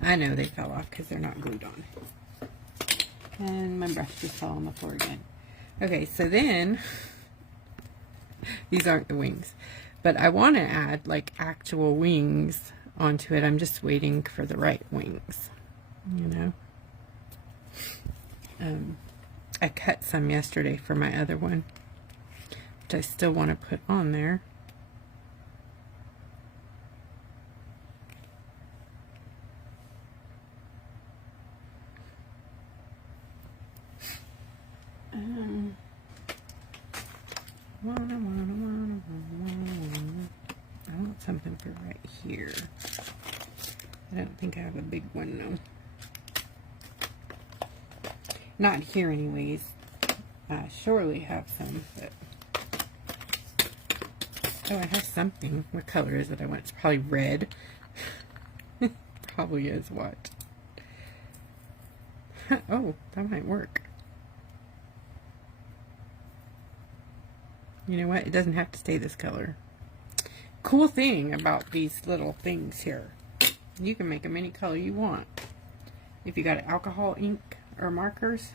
I know they fell off because they're not glued on. And my brush just fell on the floor again. Okay, so then these aren't the wings, but I want to add like actual wings onto it. I'm just waiting for the right wings, you know. I cut some yesterday for my other one, which I still want to put on there. I want something for right here. I don't think I have a big one though. Not here anyways. I surely have some, but oh, I have something. What color is it? I want it's probably red. Probably is. What? Oh, that might work. You know what? It doesn't have to stay this color. Cool thing about these little things here, you can make them any color you want. If you got alcohol ink or markers,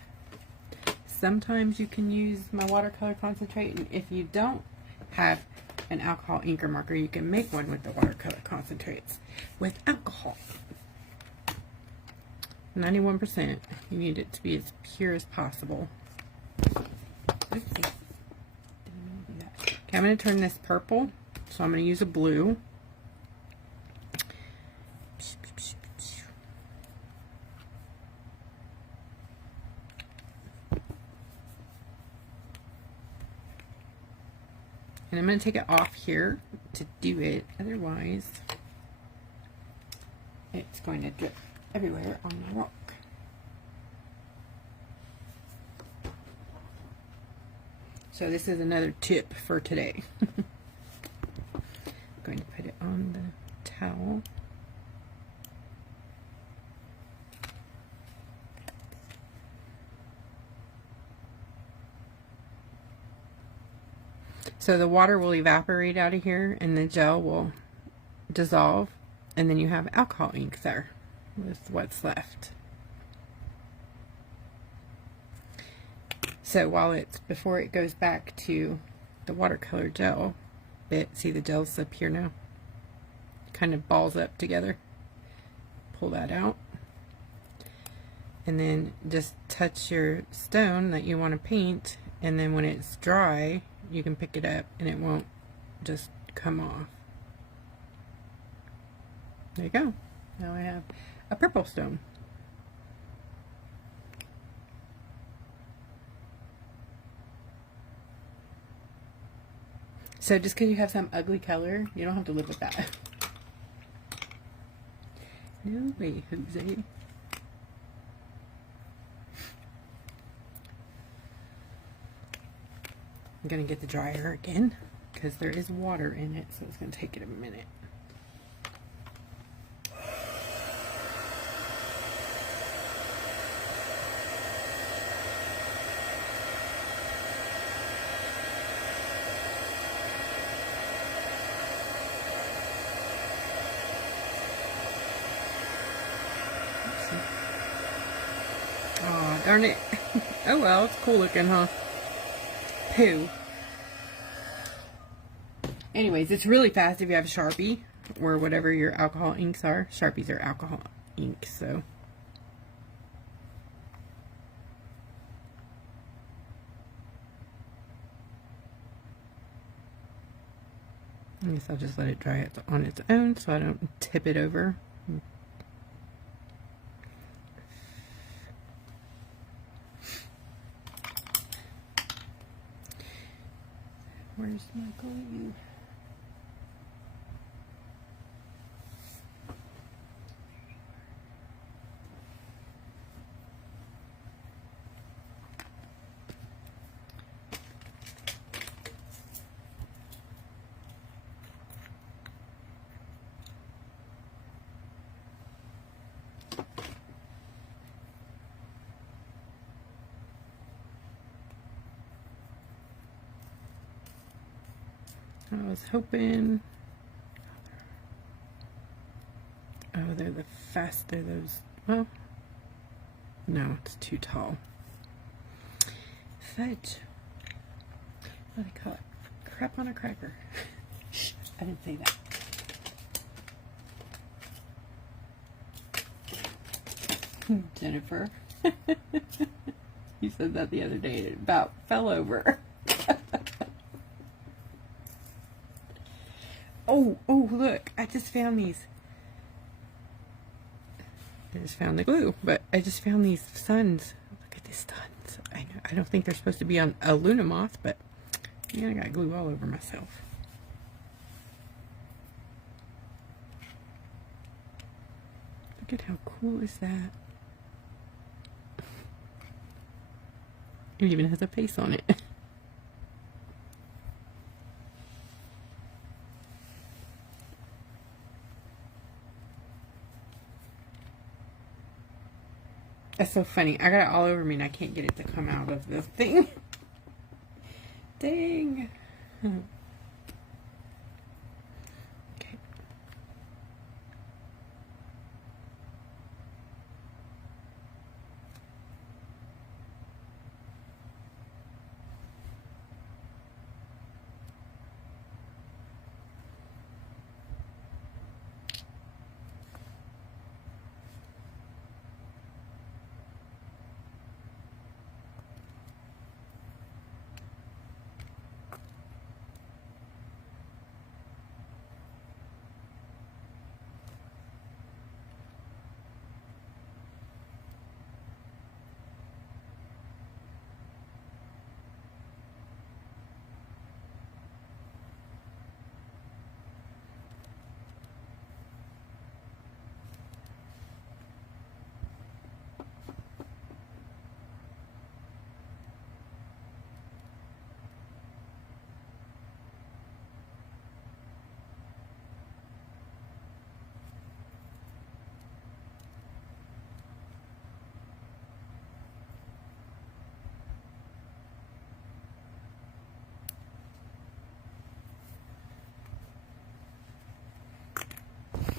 sometimes you can use my watercolor concentrate, and if you don't have an alcohol ink or marker, you can make one with the watercolor concentrates with alcohol. 91%. You need it to be as pure as possible. Oopsie. Okay, I'm going to turn this purple, so I'm going to use a blue. And I'm going to take it off here to do it, otherwise it's going to drip everywhere on my rock. So this is another tip for today. I'm going to put it on the towel. So the water will evaporate out of here and the gel will dissolve, and then you have alcohol ink there with what's left. So while it's, before it goes back to the watercolor gel bit, see the gel's up here now? Kind of balls up together. Pull that out. And then just touch your stone that you want to paint, and then when it's dry, you can pick it up and it won't just come off. There you go. Now I have a purple stone. So just because you have some ugly color, you don't have to live with that. No way, Jose. I'm going to get the dryer again because there is water in it, so it's going to take it a minute. Oh, darn it. Oh well, it's cool looking, huh? Poo. Anyways, it's really fast if you have Sharpie or whatever your alcohol inks are. Sharpies are alcohol ink, so. I guess I'll just let it dry on its own so I don't tip it over. Where's my glue? I was hoping, oh, they're the faster those, well, no, it's too tall. Fudge. What do they call it? Crap on a cracker. I didn't say that. Jennifer. You said that the other day, it about fell over. Oh, look, I just found these. I just found the glue, but I just found these suns. Look at these suns. I don't think they're supposed to be on a Luna Moth, but yeah, I got glue all over myself. Look at how cool is that? It even has a face on it. That's so funny. I got it all over me and I can't get it to come out of the thing. Dang. Okay.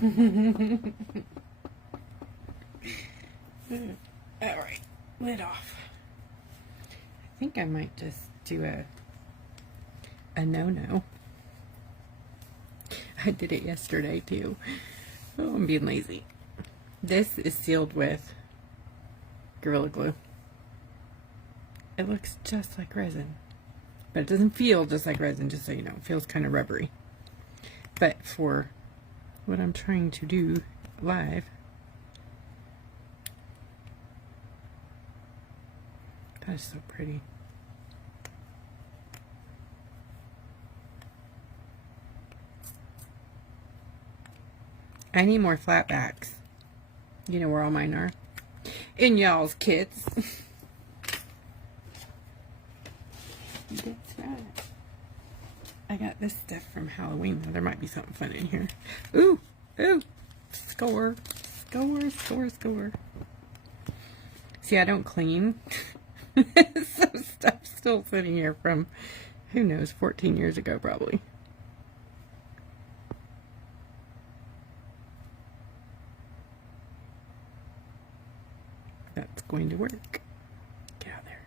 Alright, lid off. I think I might just do a no-no. I did it yesterday too. Oh, I'm being lazy. This is sealed with Gorilla Glue. It looks just like resin, but it doesn't feel just like resin, just so you know. It feels kind of rubbery. But for what I'm trying to do live, that is so pretty. I need more flat backs. You know where all mine are. In y'all's kits. That's right. I got this stuff from Halloween. There might be something fun in here. Ooh! Ooh! Score! Score! Score! Score! See, I don't clean. So stuff's still sitting here from, who knows, 14 years ago probably. That's going to work. Get out there.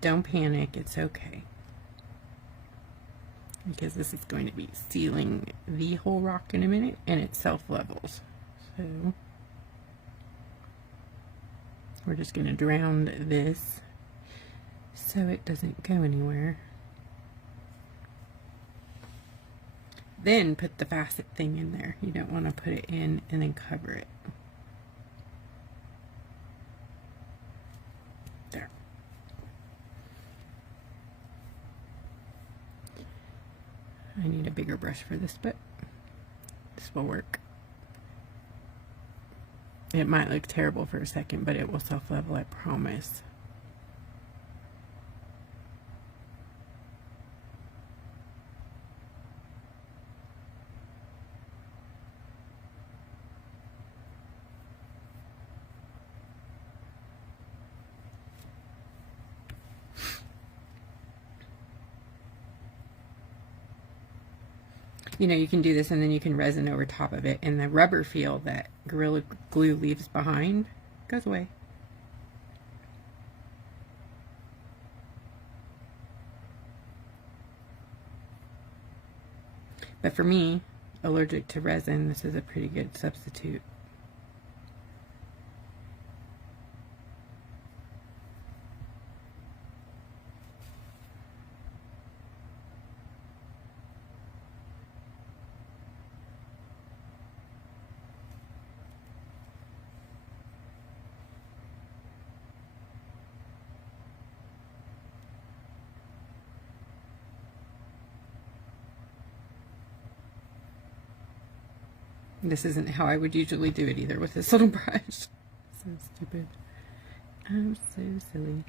Don't panic, it's okay. Because this is going to be sealing the whole rock in a minute, and it self-levels. So we're just going to drown this so it doesn't go anywhere. Then put the facet thing in there. You don't want to put it in and then cover it. There. I need a bigger brush for this, but this will work. It might look terrible for a second, but it will self-level, I promise. You know, you can do this and then you can resin over top of it, and the rubber feel that Gorilla Glue leaves behind goes away. But for me, allergic to resin, this is a pretty good substitute. This isn't how I would usually do it either with this little brush. So stupid. I'm so silly.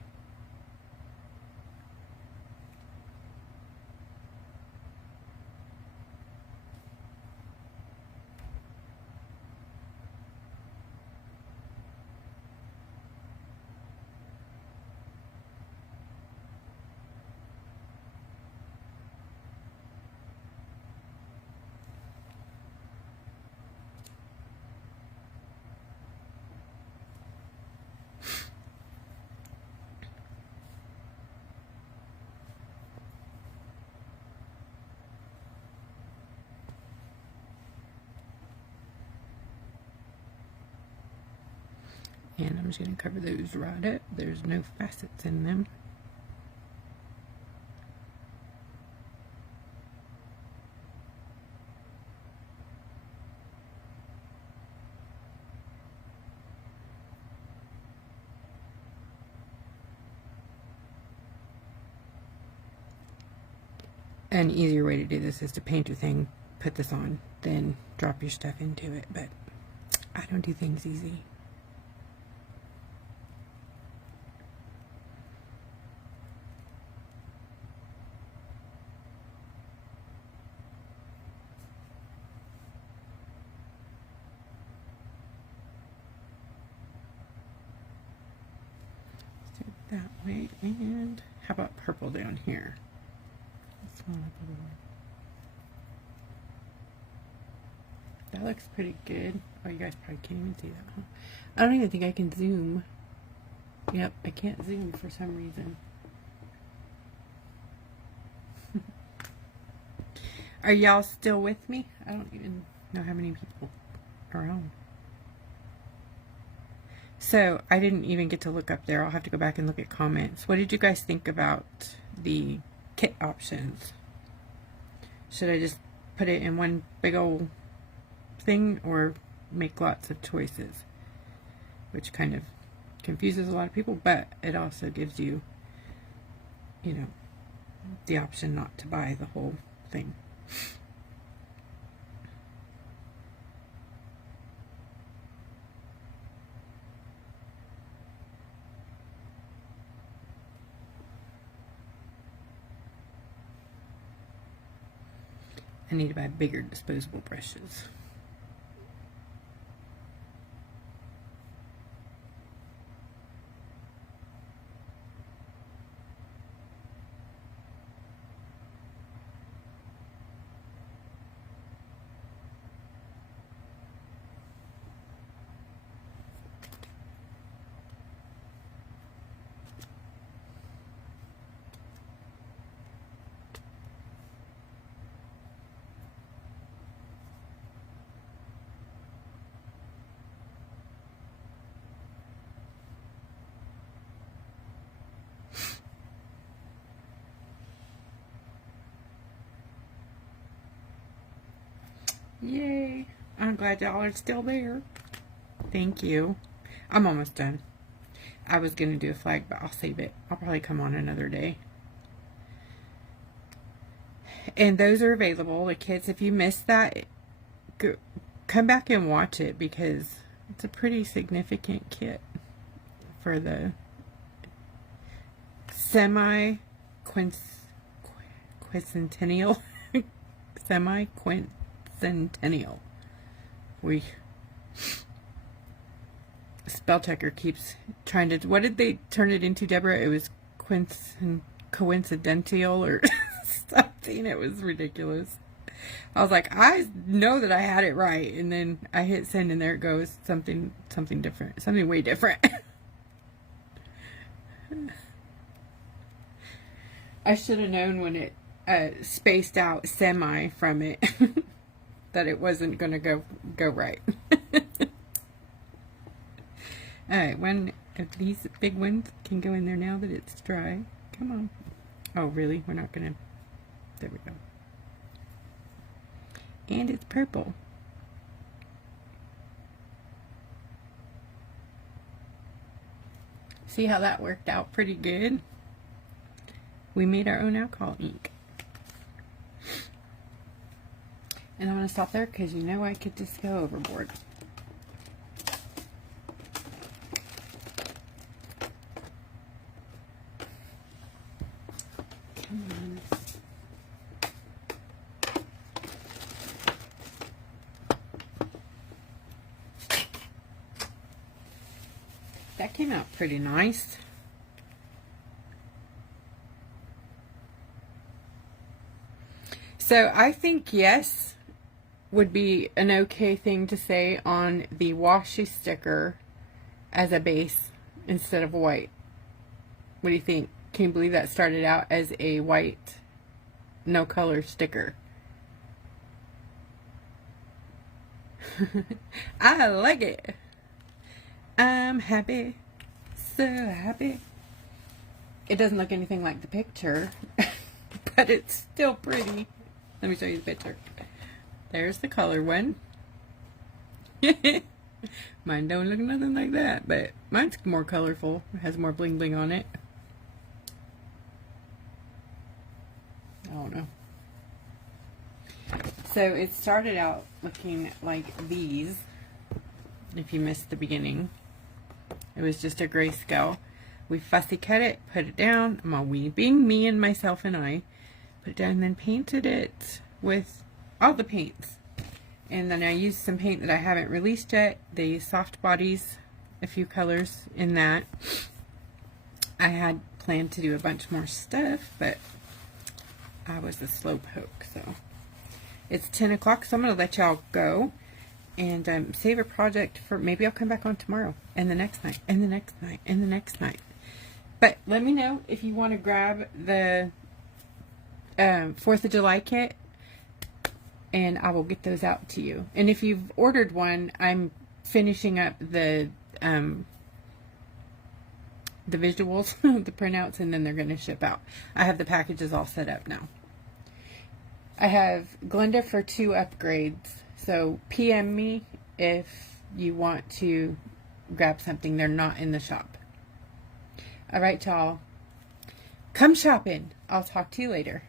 And I'm just going to cover those right up. There's no facets in them. An easier way to do this is to paint your thing, put this on, then drop your stuff into it, but I don't do things easy. that way. And how about purple down here? Let's swirl up a little. That looks pretty good. Oh, you guys probably can't even see that, huh? I don't even think I can zoom. Yep, I can't zoom for some reason. Are y'all still with me? I don't even know how many people are on. So, I didn't even get to look up there. I'll have to go back and look at comments. What did you guys think about the kit options? Should I just put it in one big old thing or make lots of choices? Which kind of confuses a lot of people, but it also gives you, you know, the option not to buy the whole thing. I need to buy bigger disposable brushes. Yay! I'm glad y'all are still there. Thank you. I'm almost done. I was going to do a flag, but I'll save it. I'll probably come on another day. And those are available. The kits, if you missed that, go, come back and watch it because it's a pretty significant kit for the semi-quincentennial. Semi-quincentennial. Spell checker keeps trying to. What did they turn it into, Deborah? It was coincidental or something. It was ridiculous. I was like, I know that I had it right, and then I hit send, and there it goes. Something different. Something way different. I should have known when it spaced out semi from it that it wasn't going to go right. Alright, one of these big ones can go in there now that it's dry. Come on. Oh, really? We're not going to... There we go. And it's purple. See how that worked out pretty good? We made our own alcohol ink. And I'm going to stop there because you know I could just go overboard. Come on. That came out pretty nice. So I think yes would be an okay thing to say on the washi sticker as a base instead of white. What do you think? Can you believe that started out as a white no color sticker? I like it. I'm happy, so happy. It doesn't look anything like the picture, but it's still pretty. Let me show you the picture. There's the color one. Mine don't look nothing like that, but mine's more colorful. It has more bling bling on it. I don't know. So it started out looking like these. If you missed the beginning, it was just a grayscale. We fussy cut it, put it down. I'm all being me and myself and I. Put it down and then painted it with all the paints. And then I used some paint that I haven't released yet. The soft bodies, a few colors in that. I had planned to do a bunch more stuff, but I was a slowpoke, so it's 10 o'clock, so I'm going to let y'all go and save a project for, maybe I'll come back on tomorrow, and the next night, and the next night, and the next night. But let me know if you want to grab the 4th of July kit, and I will get those out to you. And if you've ordered one, I'm finishing up the visuals, the printouts, and then they're going to ship out. I have the packages all set up now. I have Glenda for 2 upgrades, so PM me if you want to grab something. They're not in the shop. All right, y'all. Come shopping. I'll talk to you later.